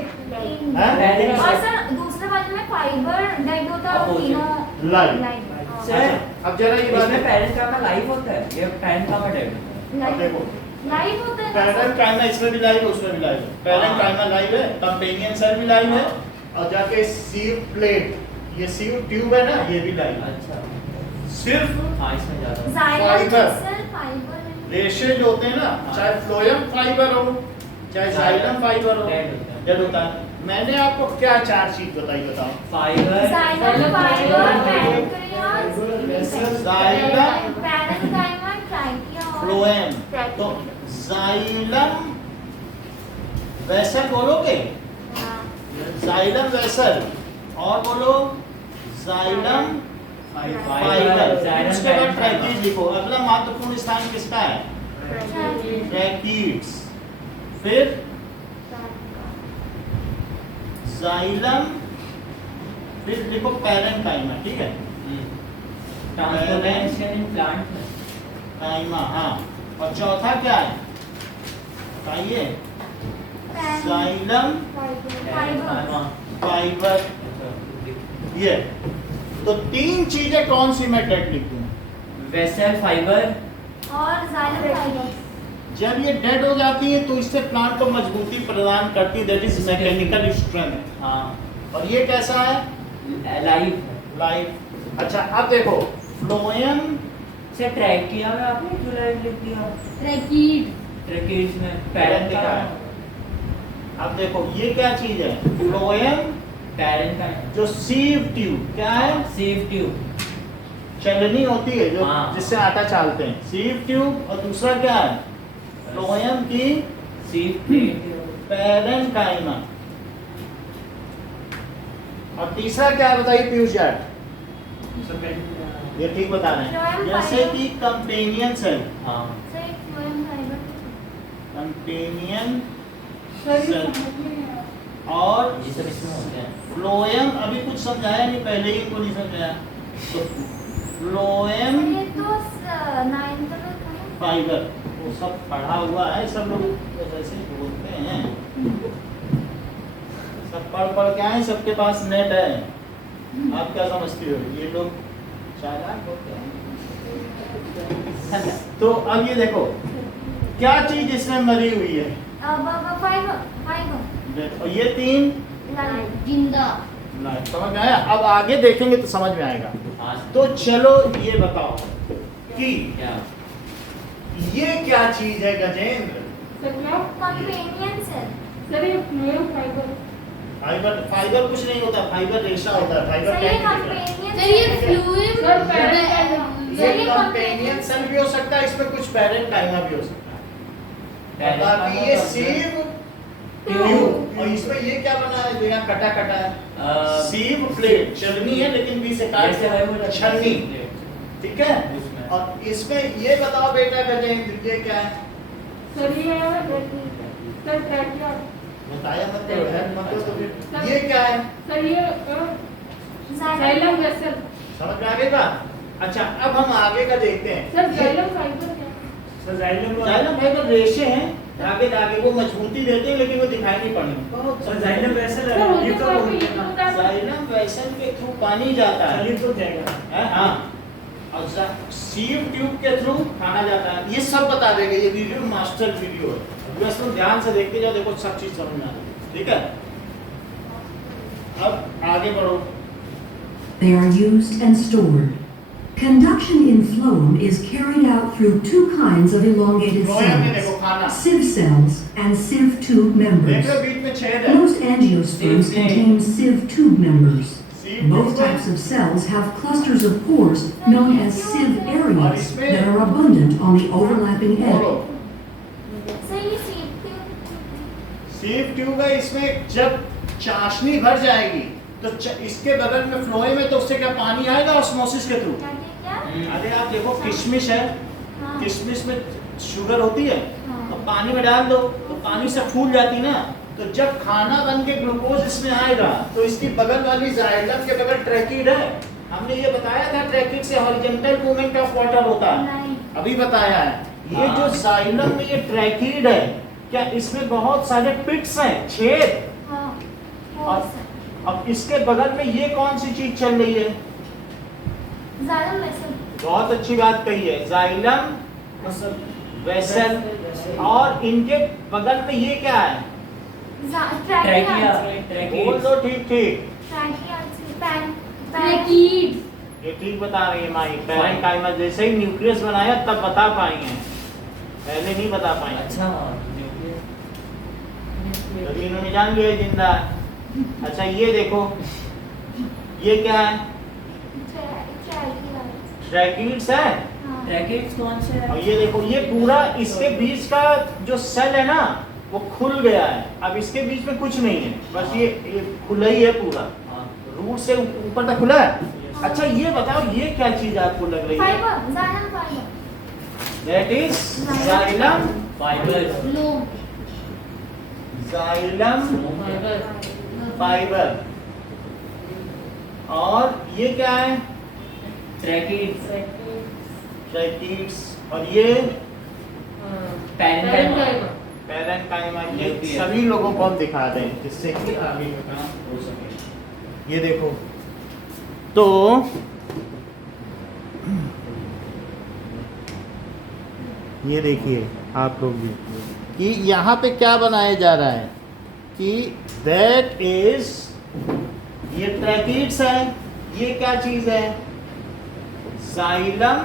और सर दूसरे वाले में फाइबर डेड होता है और तीनों लाइव। सर अब जरा ये बात इसमें पेरेंट का लाइव होता है, ये पेरेंट का डेड होता है। अब देखो, लाइव होता है। पैरेंकाइमा इसमें भी लाइव है, उसमें भी लाइव है। पैरेंकाइमा लाइव है, कंपेनियन सेल भी लाइव है, और जाके सीव प्लेट, ये सीव ट्यूब है ना, ये भी लाइव है। अच्छा, सिर्फ इसमें ज्यादा फाइबर, फाइबर रेशे जो होते हैं ना, चाहे फ्लोएम फाइबर हो चाहे जाइलम फाइबर हो, डेड होता है। डेड होता है। मैंने आपको क्या 4 चीज बताई, बताओ। Fibre, Xylem, fiber, pancreas, xylem, parenchyma, trachea और फ्लोएम। तो जाइलम वेसल बोलोगे, जाइलम वेसल, और बोलो जाइलम फाइबर। उसके बाद ट्रैकीज लिखो। अगला महत्वपूर्ण स्थान किसका है? ट्रैकीड्स। फिर जाइलम, फिर लिखो पैरेंकाइमा, ठीक है। ट्रांसफॉर्मेशन इन प्लांट में काइमा, हाँ। और चौथा क्या है बताइए? Xylem fibre. ये तो 3 चीजें कौन सी मैं डेड लिखूं? वेसल, फाइबर और xylem fiber। जब ये डेड हो जाती है तो इससे प्लांट को मजबूती प्रदान करती है, दैट इज मैकेनिकल स्ट्रेंथ। हाँ, और ये कैसा है? Life life. अच्छा अब देखो फ्लोएम से ट्रैकिया में आपने क्यों लाइफ लिख दिया? ट्रैकीज में पैरेंकाइमा। अब देखो ये क्या चीज है? फ्लोएम, पैरेंकाइमा जो सीव ट्यूब, क्या है? सीव ट्यूब, चलनी होती है जो हाँ। जिससे आटा चालते हैं, सीव ट्यूब। और दूसरा क्या है? फ्लोएम की सीव ट्यूब, पैरेंकाइमा। और तीसरा क्या है बताइए पीयूष यार? ये ठीक बता रहे हैं। Phloem जैसे fiber। कि कंपेनियन सेल, हाँ, sir phloem fiber। Companion sir ये सेल समझ में नहीं आया। और ये सब इसमें होते हैं। फ्लोएम अभी कुछ समझाया नहीं, पहले ही इनको नहीं समझाया। तो फ्लोएम सर ये तो 9th में था। फाइबर, वो सब पढ़ा हुआ है, सब लोग ऐसे ही बोलते हैं। सब पढ़ के आए, सबके पास नेट है। आप क्या समझती हो? ये लोग चालाक होते हैं। तो अब ये देखो क्या चीज इसमें मरी हुई है? फाइबर। और ये 3 जिंदा। नहीं, समझ में आया? अब आगे देखेंगे तो समझ में आएगा। हाँ, तो चलो ये बताओ कि क्या ये क्या चीज है गजेंद्र? सर क्या? Companion cell. सर ये फ्लोएम फाइबर। फाइबर, फाइबर कुछ नहीं होता, फाइबर रेशा होता है। फाइबर सर क्या ये है? कंपेनियन सर ये फ्लूइड सर पैरेंकाइमा। ये कंपेनियन सेल भी हो सकता है, इसमें कुछ पैरेंकाइमा भी हो सकता है। बाकी ये सीव ट्यूब, और इसमें ये क्या बना है जो यहाँ कटा कटा है? सीव प्लेट, चलनी है लेकिन बीच से काट जैसे है वो के छन्नी, ठीक है। उसमें। और इसमें ये बताओ बेटा गजेंद्र, ये क्या है? सर ये सर ट्रैकिया। बताया मतलब है, मतलब तो फिर ये क्या है? सर ये जाइलम वेसल। समझ में आ गया था? अच्छा अब हम आगे का देखते हैं। सर जाइलम फाइबर क्या? जाइलम फाइबर रेशे हैं, धागे धागे वो मजबूती देते हैं लेकिन वो दिखाई नहीं पड़ेंगे। जाइलम वेसल सर मुझे कोई भी बता दो। जाइलम वेसल के थ्रू पानी जाता है, तो जाएगा है, हाँ। और सीव ट्यूब के थ्रू खाना जाता है। ये सब बता देंगे, ये वीडियो मास्टर वीडियो है। बस तुम ध्यान से देखते जाओ, देखो सब चीज समझ में आ रही है, ठीक है। अब आगे बढ़ो। They are used and stored. Conduction in phloem is carried out through 2 kinds of elongated phloem में देखो cells, खाना, sieve cells and sieve tube देख members. लो बीच में छेद है। Most angiosperms contain sieve tube members. सीव Both tube types of cells have clusters of pores known as sieve areas that are abundant on the overlapping बोलो। edge. Sir ये सीव sieve tube है, इसमें जब चाशनी भर जाएगी तो इसके बगल में फ्लोएम है, तो उससे क्या पानी आएगा ऑस्मोसिस के थ्रू। क्या? अरे आप देखो किशमिश है, हाँ। किशमिश में शुगर होती है, हाँ। तो पानी में डाल दो तो पानी से फूल जाती ना, तो जब खाना बन के ग्लूकोज इसमें आएगा तो इसकी बगल वाली जाइलम के बगल ट्रैकीड है। हमने ये बताया था ट्रैकीड से हॉरिजॉन्टल मूवमेंट ऑफ वाटर होता है, नहीं। अभी बताया है। ये जो जाइलम में ये ट्रैकीड है, क्या इसमें बहुत सारे पिट्स हैं, छेद। हाँ। अब इसके बगल में ये कौन सी चीज चल रही है? Xylem vessel. बहुत अच्छी बात कही है, जाइलम वेसल। और इनके बगल में ये क्या है? ट्रैकिया, बोल दो ठीक ठीक। ये ठीक बता रही है माई। पैरेंकाइमा जैसे ही न्यूक्लियस बनाया तब बता पाई हैं, पहले नहीं बता पाई। अच्छा, तभी इन्होंने जान लिया ये जिंदा है। अच्छा ये देखो, ये क्या है? ट्रैकिड्स है। ट्रैकिड्स कौन से है? और ये देखो, ये पूरा इसके बीच का जो सेल है ना वो खुल गया है। अब इसके बीच में कुछ नहीं है, बस ये खुला ही है पूरा, रूट से ऊपर तक खुला है। अच्छा ये बताओ, ये क्या चीज आपको लग रही है? That is xylem fibre. Xylem fibre. और ये क्या है? ट्रैकिड्स। ट्रैकिड्स। और ये पैरेन्काइमा। पैरेन्काइमा। ये सभी लोगों को हम दिखा रहे हैं जिससे कि आगे का काम हो सके। ये देखो, तो ये देखिए आप लोग भी कि यहाँ पे क्या बनाया जा रहा है कि दैट इज, ये ट्रैकिड्स है। ये क्या चीज है? Xylem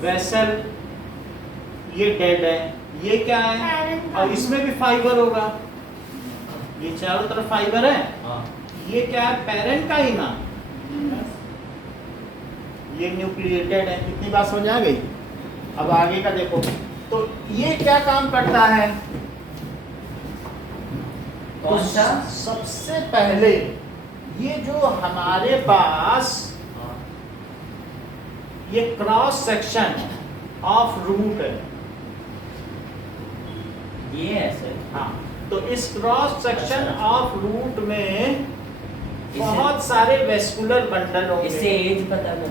vessel. ये डेड है। ये क्या है? और इसमें भी फाइबर होगा, ये चारों तरफ फाइबर है। ये क्या है? पैरेन्काइमा। ये न्यूक्लिएटेड है। कितनी बात समझ आ गई? अब आगे का देखो, तो ये क्या काम करता है? कौन सा? सबसे पहले ये जो हमारे पास ये क्रॉस सेक्शन ऑफ रूट है, ये है सर। हाँ, तो इस क्रॉस सेक्शन ऑफ रूट में बहुत सारे वेस्कुलर बंडल होंगे। इससे एज पता कर।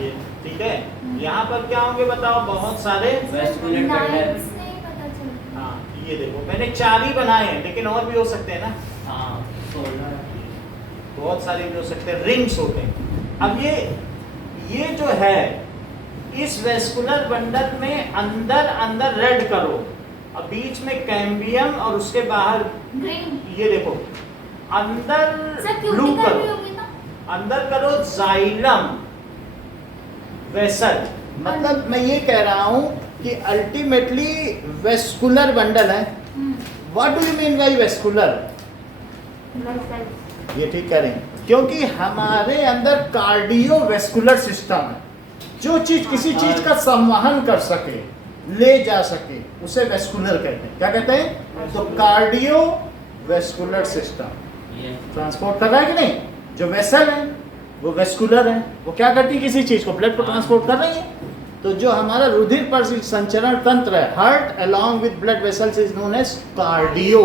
ये ठीक है। यहाँ पर क्या होंगे बताओ? बहुत सारे वेस्कुलर बंडल। हाँ, ये देखो मैंने 4 ही बनाए हैं, लेकिन और भी हो सकते हैं ना। हाँ, बहुत सारे भी हो सकते हैं, रिंग्स होते हैं। अब ये जो है, इस वेस्कुलर बंडल में अंदर अंदर रेड करो, और बीच में कैम्बियम, और उसके बाहर ये देखो अंदर ब्लू करो, अंदर करो जाइलम वेसल। मतलब मैं ये कह रहा हूं कि अल्टीमेटली वेस्कुलर बंडल है। What do you mean by vascular? ये ठीक कह रहे हैं, क्योंकि हमारे अंदर कार्डियोवेस्कुलर सिस्टम है। जो चीज किसी चीज का संवहन कर सके, ले जा सके, उसे वेस्कुलर कहते हैं। क्या कहते हैं? तो कार्डियोवेस्कुलर सिस्टम ट्रांसपोर्ट कर रहा है कि नहीं? जो वेसल है वो वेस्कुलर है, वो क्या करती है? किसी चीज को, ब्लड को ट्रांसपोर्ट कर रही है। तो जो हमारा रुधिर पर संचरण तंत्र है, heart along with blood vessels is known as cardio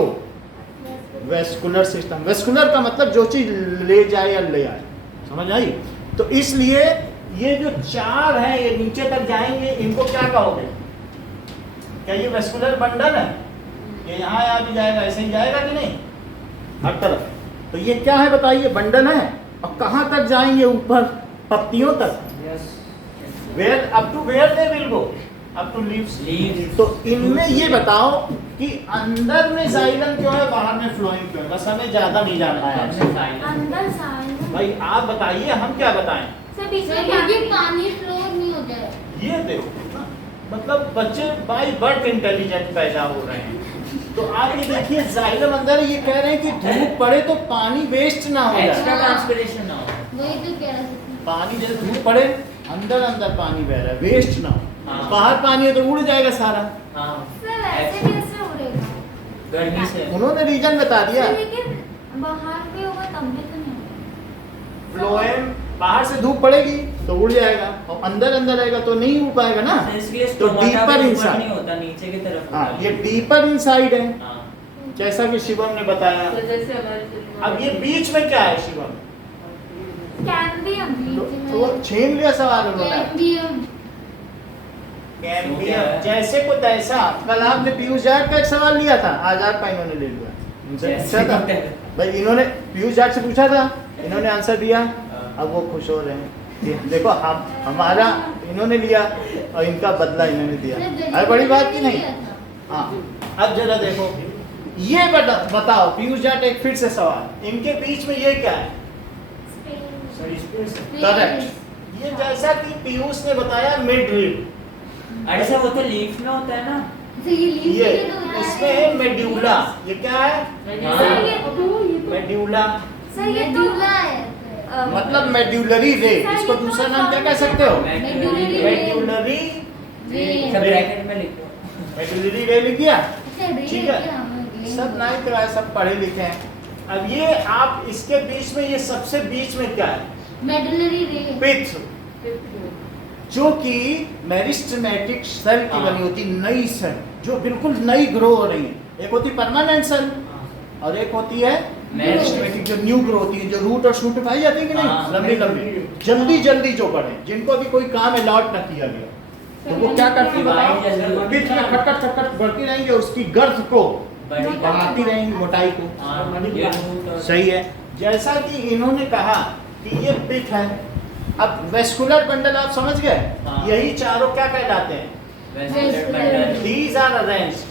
vascular system. Vascular का मतलब जो चीज ले जाए या ले आए, समझ आई? तो इसलिए ये जो 4 है, ये नीचे तक जाएंगे, इनको क्या कहोगे? क्या ये वेस्कुलर बंडल है? ये यहाँ आ भी जाएगा, ऐसे ही जाएगा कि नहीं? हर तरफ। तो ये क्या है बताइए? बंडल है। और कहाँ तक जाएंगे? ऊपर पत्तियों तक। Where up to where they will go? Up to leaves. तो इनमें ये बताओ कि अंदर में जाइलम क्यों है, बाहर में फ्लोएम क्यों है? बस हमें ज्यादा नहीं जानना है आपसे। भाई आप बताइए, हम क्या बताएं? पानी फ्लो नहीं हो जाए। ये देखो, मतलब बच्चे बाय बर्थ इंटेलिजेंट पैदा हो रहे हैं। तो आप ये देखिए, जाइलम अंदर, ये कह रहे हैं कि धूप पड़े तो पानी वेस्ट ना हो जाए, एक्स्ट्रा ट्रांसपिरेशन ना हो। वही तो कह रहा था। पानी जैसे धूप पड़े, अंदर अंदर पानी बह रहा है, वेस्ट ना हो। हाँ। बाहर पानी है तो उड़ जाएगा सारा। हाँ, सर ऐसे कैसे उड़ेगा? गर्मी से। उन्होंने रीजन बता दिया। लेकिन बाहर भी होगा तब भी तो नहीं। फ्लोएम, बाहर से धूप पड़ेगी तो उड़ जाएगा, और अंदर अंदर रहेगा तो नहीं उड़ पाएगा ना। इसलिए तो डीपर नहीं इनसाइड होता, नीचे की तरफ हाँ, होता ये है। डीपर इनसाइड है, हाँ। जैसा कि शिवम ने बताया। तो जैसे हमारे अब ये बीच में क्या है शिवम? कैम्बियम। तो वो छीन लिया सवाल उन्होंने। कैम्बियम। कैम्बियम जैसे को तैसा। कल आपने पीयूष जाट का एक सवाल लिया था, आज आपका इन्होंने ले लिया। इनसे पूछा था भाई, इन्होंने पीयूष जाट से पूछा था, इन्होंने आंसर दिया, अब वो खुश हो रहे हैं। देखो हम हमारा इन्होंने लिया और इनका बदला इन्होंने दिया। अरे बड़ी बात की नहीं। हाँ, अब जरा देखो, ये बताओ पीयूष जाट, एक फिर से सवाल, इनके बीच में ये क्या है? करेक्ट। ये जैसा कि पीयूष ने बताया मिड रिब। अरे सर वो तो लीफ में होता है ना। ये इसमें मेड्यूला, ये क्या है? मेड्यूला मतलब मेड्यूलरी रे, इसको दूसरा नाम क्या कह सकते हो? मेड्यूलरी सब ब्रैकेट में लिख दो। मेड्यूलरी रे लिख दिया, ठीक है। सब नाइन्थ क्लास, सब पढ़े लिखे हैं। अब ये आप इसके बीच में, ये सबसे बीच में क्या है? मेडुलरी रे, पिथ, जो कि मेरिस्टेमेटिक सेल की बनी होती, नई सेल जो बिल्कुल नई ग्रो हो रही है। एक होती परमानेंट सेल और एक होती है मेरिस्टेमेटिक जो न्यू ग्रो होती है, जो रूट और शूट पाई जाती है कि नहीं, लंबी लंबी, जल्दी जल्दी जो बढ़े, जिनको अभी कोई काम अलॉट ना किया गया, तो वो क्या करती है? पिथ में खटखट खटखट बढ़ती रहेंगे, उसकी गर्थ को बढ़ाती रहेंगी, मोटाई को। सही है। जैसा कि इन्होंने कहा कि ये पिथ है। अब वेस्कुलर बंडल आप समझ गए, यही चारों क्या कहलाते हैं? These are arranged।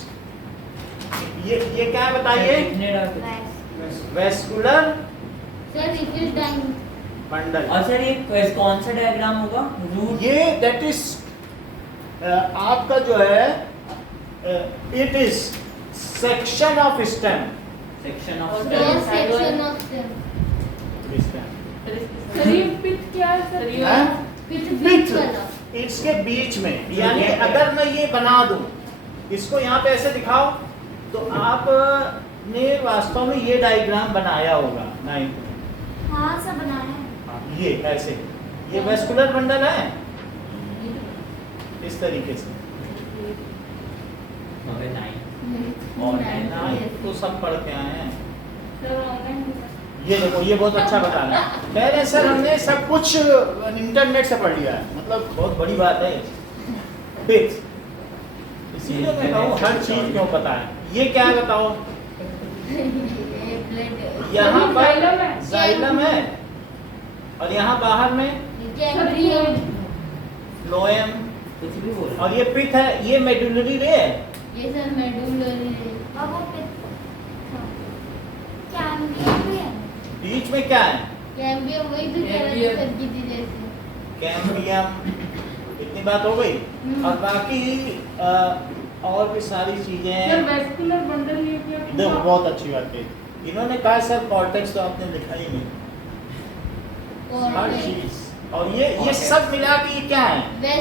ये क्या है बताइए? Vascular bundle. और सर ये कौन सा डायग्राम होगा? रूट, ये दैट इज आपका जो है, it is section of stem. Section of sir ये पिथ क्या है सर? पिथ इसके बीच में, यानी अगर मैं ये बना दूं, इसको यहाँ पे ऐसे दिखाओ, तो आपने वास्तव में ये डायग्राम बनाया होगा 9th में। हाँ सब बनाया है। ये ऐसे, ये वेस्कुलर बंडल है इस तरीके से। और तो सब पढ़ के आए हैं। ये देखो, ये बहुत अच्छा बता रहे हैं। कह रहे हैं सर हमने सब कुछ इंटरनेट से पढ़ लिया है, मतलब बहुत बड़ी बात है। पिथ, इसीलिए मैं कहूँ हर चीज क्यों पता है। ये क्या है बताओ? यहाँ पर जाइलम है और यहाँ बाहर में फ्लोएम, और ये पिथ है। ये मेडुलरी रे है। ये सर मेडुलरी रे। अब वो कैम्बियम, बीच में क्या है? कैम्बियम वही तो कह रहे थे की जैसे कैम्बियम। इतनी बात हो गई। और बाकी और भी सारी चीजें सर वेस्कुलर बंडल ये क्या? देखो बहुत अच्छी बात है। इन्होंने कहा सर कॉर्टेक्स तो आपने लिखा ही नहीं, हर चीज। और ये सब मिला के ये क्या है?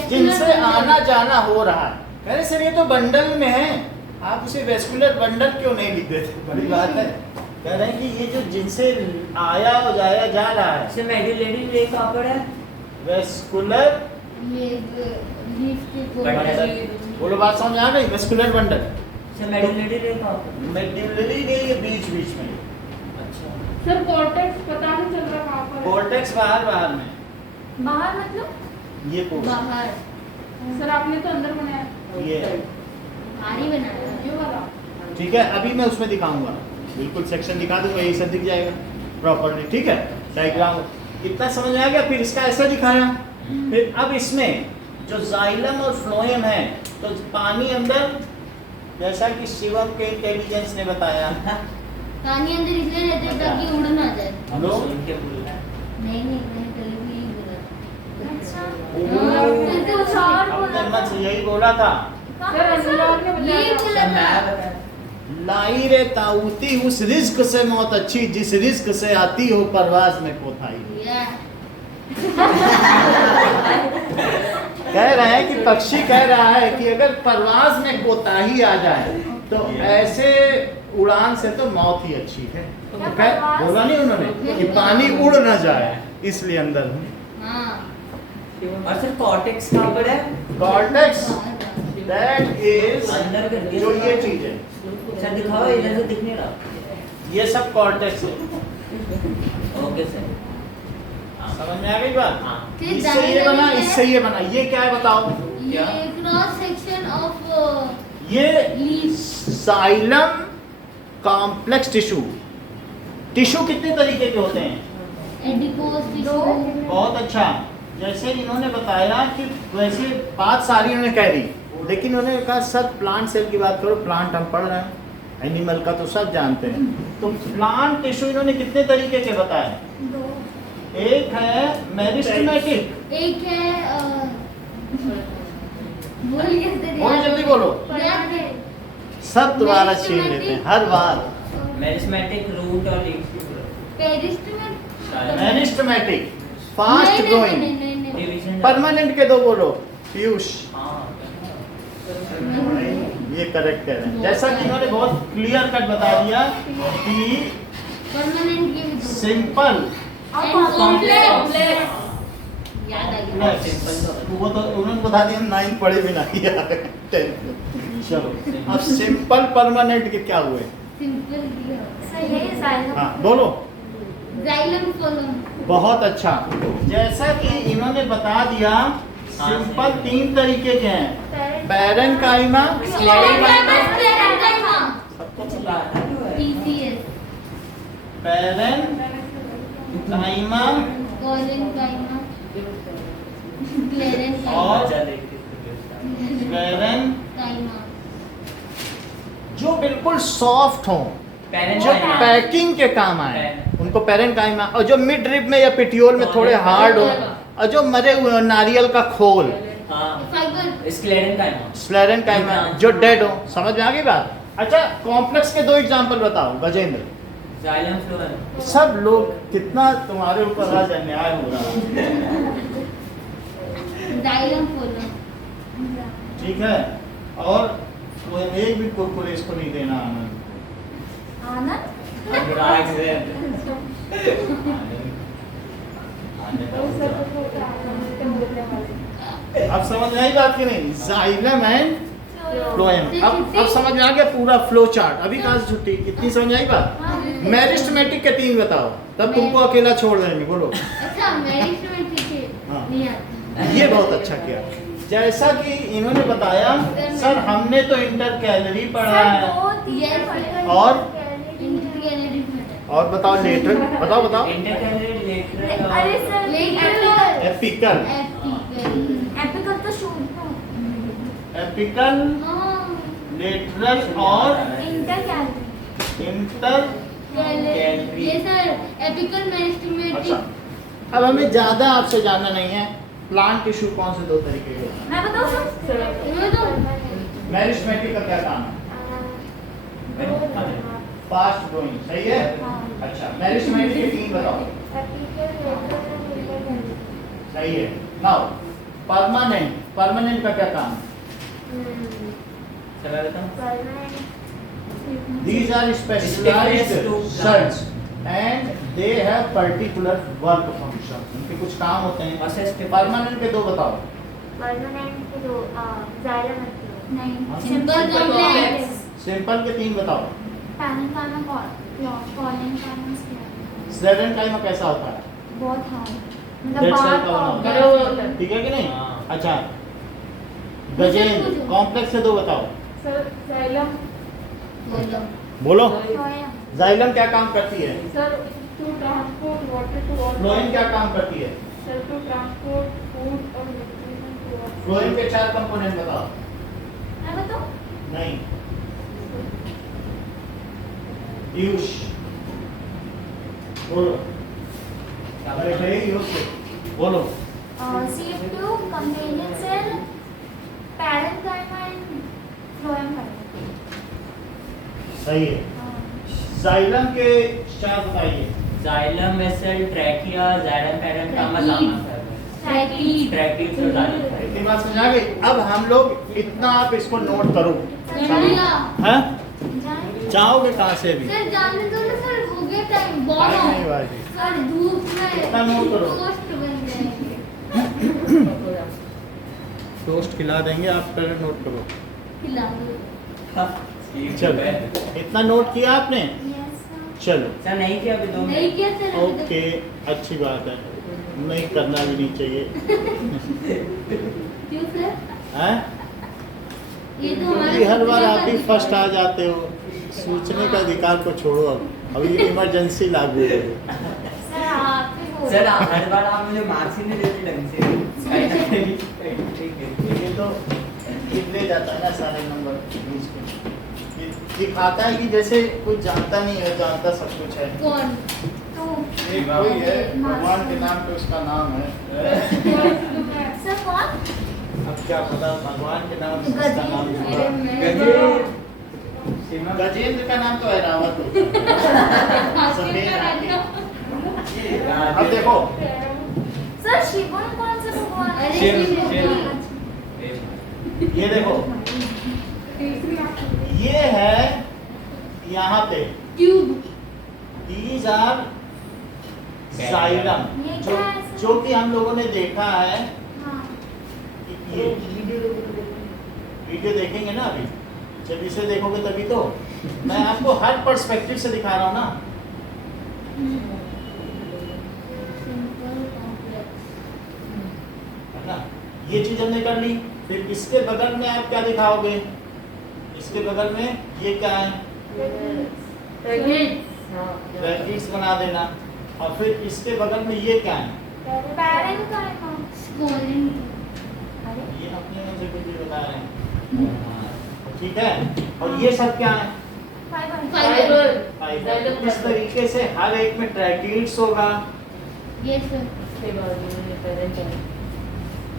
जिनसे आना जाना हो रहा है। कह रहे सर ये तो बंडल में है, आप उसे वेस्कुलर बंडल क्यों नहीं लिख देते? बड़ी बात है। कह रहे हैं कि ये जो जिनसे आया और जाया जा रहा है। इससे मेडुलरी रे कहाँ पर है? वेस्कुलर बोलो, बात समझ आ गई? वेस्कुलर बंडल से मेडुलरी रे कहाँ पर? मेडुलरी रे ये बीच बीच में। अच्छा सर कॉर्टेक्स पता नहीं चल रहा कहाँ पर है? कॉर्टेक्स बाहर में। बाहर मतलब ये बाहर। सर आपने तो अंदर बनाया। ये भारी बनाया ये वाला। ठीक है, अभी मैं उसमें दिखाऊंगा, बिल्कुल सेक्शन दिखा दूंगा, ये सब दिख जाएगा प्रॉपर्ली। ठीक है, डायग्राम इतना समझ आ गया। फिर इसका ऐसा दिखाया। फिर अब इसमें जो जाइलम और फ्लोएम है, तो पानी अंदर, जैसा कि शिवम के इंटेलिजेंस ने बताया, पानी अंदर इसलिए रहते हैं ताकि उड़ ना जाए। हम लोग नहीं मैंने कल भी यही बोला। हमने मत यही बोला था। सर अनुराग ने बताया। लाई रे ताऊती उस रिस्क से मौत अच्छी जिस रिस्क से आती हो परवाज में कोताही। कह रहे हैं कि पक्षी कह रहा है कि अगर परवाज में कोताही आ जाए तो ऐसे उड़ान से तो मौत ही अच्छी है। तो बोला नहीं उन्होंने कि पानी उड़ ना जाए, इसलिए अंदर हूँ। और सर कॉर्टेक्स कहाँ पर है? कॉर्टेक्स दैट इज अंदर कर दिया जो ये चीज है। सर दिखाओ, इधर से दिख नहीं रहा। ये सब कॉर्टेक्स है। ओके सर, समझ में आ गई बात? हाँ। इससे ये बना, इससे ये बना। ये क्या है बताओ? ये क्रॉस सेक्शन ऑफ ये जाइलम कॉम्प्लेक्स टिश्यू। टिश्यू कितने तरीके के होते हैं? Adipose tissue. बहुत अच्छा। जैसे इन्होंने बताया कि वैसे बात सारी उन्होंने कह दी, लेकिन उन्होंने कहा सर प्लांट सेल की बात करो, प्लांट हम पढ़ रहे हैं, एनिमल का तो सब जानते हैं। तो प्लांट टिश्यू इन्होंने कितने तरीके के बताए? एक है मेरिस्टेमेटिक, एक है बोल कैसे दिया? बोलो जल्दी बोलो। याद है। सब दोबारा छीन लेते हैं हर बार। मैरिस्मेटिक रूट और पेरिस्टमेटिक। Meristematic, fast growing. Division permanent के दो बोलो पीयूष। हाँ ये करेक्ट कह रहे हैं। जैसा कि इन्होंने बहुत क्लियर कट बता दिया कि परमानेंट के भी दो। Simple complex. याद आ गया। वो तो उन्होंने बता दिया, 9 पढ़े भी नहीं यार 10। चलो अब सिंपल परमानेंट के क्या हुए? सिंपल दिया। सही है जाइलम। हाँ बोलो। जाइलम फोलम। बहुत अच्छा। जैसा कि इन्होंने बता दिया सिंपल 3 तरीके के हैं, पैरेन्काइमा, पीसीएस, पैरेन्काइमा कोलेनकाइमा, क्लेरेनकाइमा और पैरेन्काइमा, जो बिल्कुल सॉफ्ट हो, जो पैकिंग के काम आए उनको पैरेन्काइमा, और जो मिड रिब में या पिटियोल में थोड़े हार्ड हो, और जो मरे हुए हो, नारियल का खोल, स्क्लेरेन्काइमा, जो डेड हो। समझ में आ गई बात? अच्छा कॉम्प्लेक्स के 2 एग्जांपल बताओ गजेंद्र। Xylem phloem. सब लोग कितना तुम्हारे ऊपर आज अन्याय हो रहा है। जाइलम फोलम। ठीक है, और वो एक भी कुरकुरे इसको नहीं देना आनंद। अब समझ में आई बात की नहीं? Xylem and phloem. अब समझ में आ गया पूरा फ्लो चार्ट। अभी कहाँ से छुट्टी? इतनी समझ में आई बात? मैरिस्टमेटिक के 3 बताओ, तब तुमको अकेला छोड़ देंगे। बोलो। अच्छा मैरिस्टमेटिक है। हाँ। नहीं आता। ये बहुत अच्छा किया। जैसा कि इन्होंने बताया सर, हमने तो इंटर कैलोरी पढ़ा है, और बताओ लेटर, बताओ इंटर कैलोरी लेटर। अरे सर लेटर एपिकल, एपिकल तो शूट एपिकल, लेटरल और इंटर कैलोरी। इंटर। ये सर एपिकल मैरिस्टमेटिक। अच्छा, अब हमें ज्यादा आपसे जानना नहीं है, प्लांट टिश्यू कौन से 2 तरीके के होते हैं? मैं बताऊं सर? मैं तो मैरिस्टमेटिक का क्या काम है? फास्ट ग्रोइंग, सही है। अच्छा मैरिस्टमेटिक के 3 बताओ। सही है। नाउ परमानेंट, परमानेंट का क्या काम है? These are specialized cells and they have particular work function. उनके कुछ काम होते हैं। परमानेंट के 2 बताओ। परमानेंट के 2 जाइलम नहीं सिंपल कॉम्प्लेक्स। सिंपल के 3 बताओ। पैरेन्काइमा, कोलेनकाइमा, स्क्लेरेन्काइमा कैसा होता है? बहुत हार्ड। डेड सेल का बना होता है। ठीक है कि नहीं? अच्छा गजेंद्र कॉम्प्लेक्स से 2 बताओ। सर जाइलम बोलो। जाइलम क्या काम करती है? Sir to transport water to all. Phloem क्या काम करती है? सर टू ट्रांसपोर्ट फूड और न्यूट्रिशन टू ऑल। फ्लोएम के 4 कंपोनेंट बताओ। मैं बताऊं? नहीं, पीयूष बोलो। अरे भाई यूश बोलो। CF2 companion cell, parenchyma and phloem. सही है। जाइलम के 4 बताइए। Xylem vessel, tracheae, xylem parenchyma, tracheid तो जाइलम। इतनी बात समझ आ गई? अब हम लोग इतना आप इसको नोट करो। हैं? जाओगे कहाँ से भी? सर जाने दो ना सर, हो गया टाइम बहुत। नहीं बाजी। सर धूप में इतना नोट करो। टोस्ट बन जाएंगे। टोस्ट खिला देंगे, आप पहले नोट करो। खिला दो। चलो इतना नोट किया आपने? चलो सर नहीं किया अभी 2 मिनट। नहीं किया सर। ओके अच्छी बात है, नहीं करना भी नहीं चाहिए। क्यों सर? हैं? ये तो हमारे हर बार आप ही फर्स्ट आ जाते हो। सोचने का अधिकार को छोड़ो, अब अभी इमरजेंसी लागू है। सर आप ही बोलो। सर हर बार आप मुझे मार्क्स ही नहीं देते ढंग से। ठीक है, ये तो ले जाता है ना सारे नंबर बीच के। ये दिखाता है कि जैसे कुछ जानता नहीं है, जानता सब कुछ है। कौन? तो एक कोई है, भगवान के नाम पे उसका नाम है। सर कौन? अब क्या पता भगवान के नाम से इसका नाम जुड़ा। गजेंद्र का नाम तो ऐरावत होता है। सफेद हाथी। अब देखो सर शिवन कौन से भगवान? ये देखो ये है यहाँ पे ट्यूब। These are xylem जो कि हम लोगों ने देखा है। ये वीडियो देखेंगे ना अभी, जब इसे देखोगे तभी तो। मैं आपको हर पर्सपेक्टिव से दिखा रहा हूँ ना। है ना, ये चीज हमने कर ली। फिर इसके बगल में आप क्या दिखाओगे? इसके बगल में ये क्या है? ब्रैकेट्स बना देना। और फिर इसके बगल में ये क्या है? ये अपने मुंह से कुछ भी बता रहे हैं, ठीक है। और ये सब क्या है? फाइबर। इस तरीके से हर एक में ट्रैकिड्स होगा।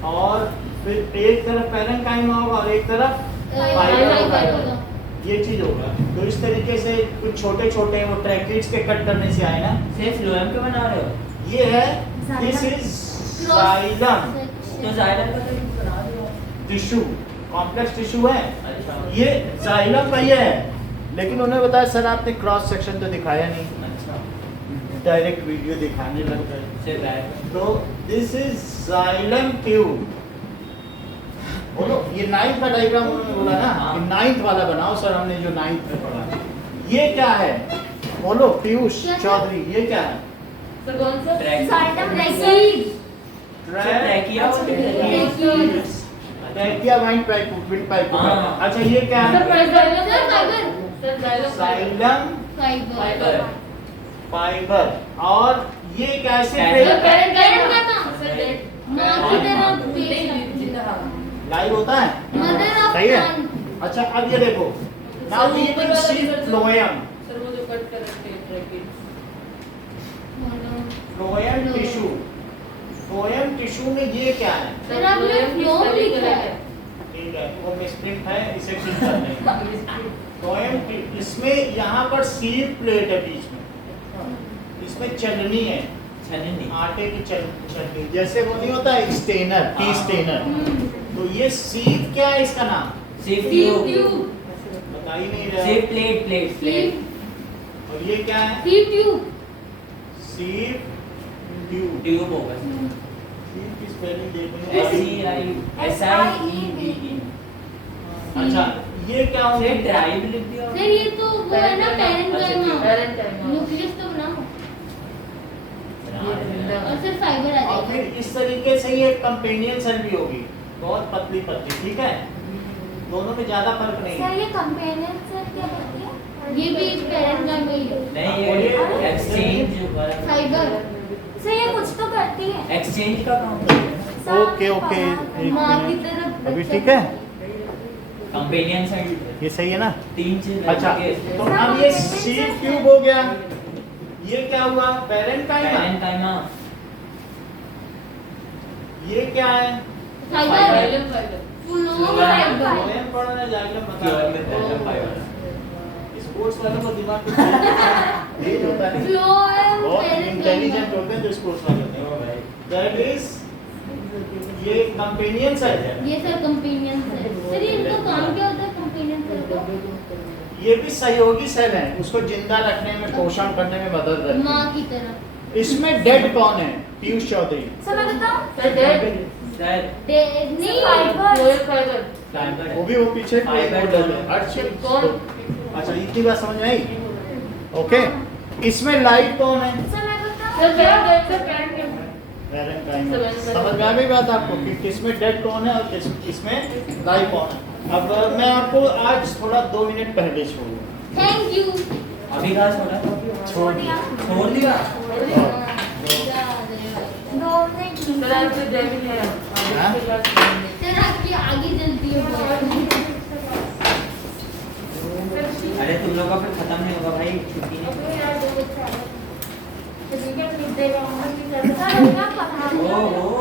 और फिर एक तरफ पैरेन्काइमा होगा और एक तरफ फाइबर होगा। ये चीज होगा। तो इस तरीके से कुछ छोटे छोटे वो ट्रैकिड्स के कट करने से आए ना। सिर्फ फ्लोएम के बना रहे हो? ये है, दिस इज जाइलम। तो जाइलम का तो बना रहे हो टिश्यू, कॉम्प्लेक्स टिश्यू है। ये जाइलम का ये है। लेकिन उन्होंने बताया सर आपने क्रॉस सेक्शन तो दिखाया नहीं। डायरेक्ट वीडियो दिखाने लग गए। तो दिस इज जाइलम ट्यूब। बोलो ये 9th का डायग्राम उन्होंने बोला ना कि 9th वाला बनाओ सर, हमने जो 9th में पढ़ा। ये क्या है? बोलो पीयूष चौधरी, ये क्या है? Trachea wine pipe, wind pipe. अच्छा ये क्या है? Xylem fibre. और ये कैसे लाइव होता है? सही है। अच्छा अब ये देखो, now we will see phloem. Phloem tissue. Phloem tissue में ये क्या है? ठीक है, वो मिसप्रिंट है, इसे ठीक कर देंगे। फ्लोएम इसमें यहाँ पर सीड प्लेट है बीच में, इसमें चलनी है, आटे की चलनी, जैसे वो नहीं होता है स्टेनर, टी स्टेनर। तो ये सीप क्या है इसका नाम? सीप ट्यूब। बता ही नहीं रहा। सीप प्लेट। और ये क्या है? सीप ट्यूब। सीप ट्यूब होगा। सीप की स्पेलिंग देखो। SIEVE। अच्छा ये क्या होगा? ड्राइव लिख दिया। सर ये तो वो है ना पैरेन्काइमा। न्यूक्लियस तो बनाओ। और सर फाइबर आ और जाएगा। फिर इस तरीके से ये कंपेनियन सेल भी होगी, बहुत पतली पतली, ठीक है। दोनों में ज्यादा फर्क नहीं है। सर ये कंपेनियन सेल क्या होती है? ये भी पैरेन्काइमा ही है। नहीं, ये एक्सचेंज फाइबर। सर ये कुछ तो करती है। एक्सचेंज का काम करती है। ओके ओके, माँ की तरफ अभी ठीक है। कंपेनियन सेल ये सही है ना? 3 चीज। अच्छा तो अब ये सीप ट्यूब हो गया। ये क्या हुआ? पैरेन्काइमा। ये क्या है? फाइबर। फ्लोएम पढ़ना जाइलम बता। स्पोर्ट्स वालों को दिमाग में तेज होता है, बहुत इंटेलिजेंट होते हैं जो स्पोर्ट्स वाले होते हैं। दैट इज ये कंपेनियन सेल है। ये सर कंपेनियन सेल। सर ये इनका काम क्या होता है कंपेनियन सेल का? ये भी सहयोगी सेल है, उसको जिंदा रखने में, पोषण करने में मदद करती है। माँ की तरह। इसमें डेड कौन है? पीयूष चौधरी। सर मैं बताऊं? नहीं फाइबर। वो भी वो पीछे फाइबर हर चीज। अच्छा इतनी बात समझ में आई? ओके, इसमें लाइट कौन है? सर मैं बताऊं? पैरेन्काइमा। समझ में आ गई बात आपको कि किसमें डेड कौन है और किसमें लाइव कौन है? अब मैं आपको आज थोड़ा 2 मिनट पहले छोड़ूंगा। Thank you. अभी कहाँ छोड़ा? छोड़ दिया। छोड़ दिया। 2 मिनट। सर आपकी आगे जल्दी हो। अरे तुम लोग का फिर खत्म नहीं होगा भाई, छुट्टी नहीं। सर क्या पढ़ा? ओहो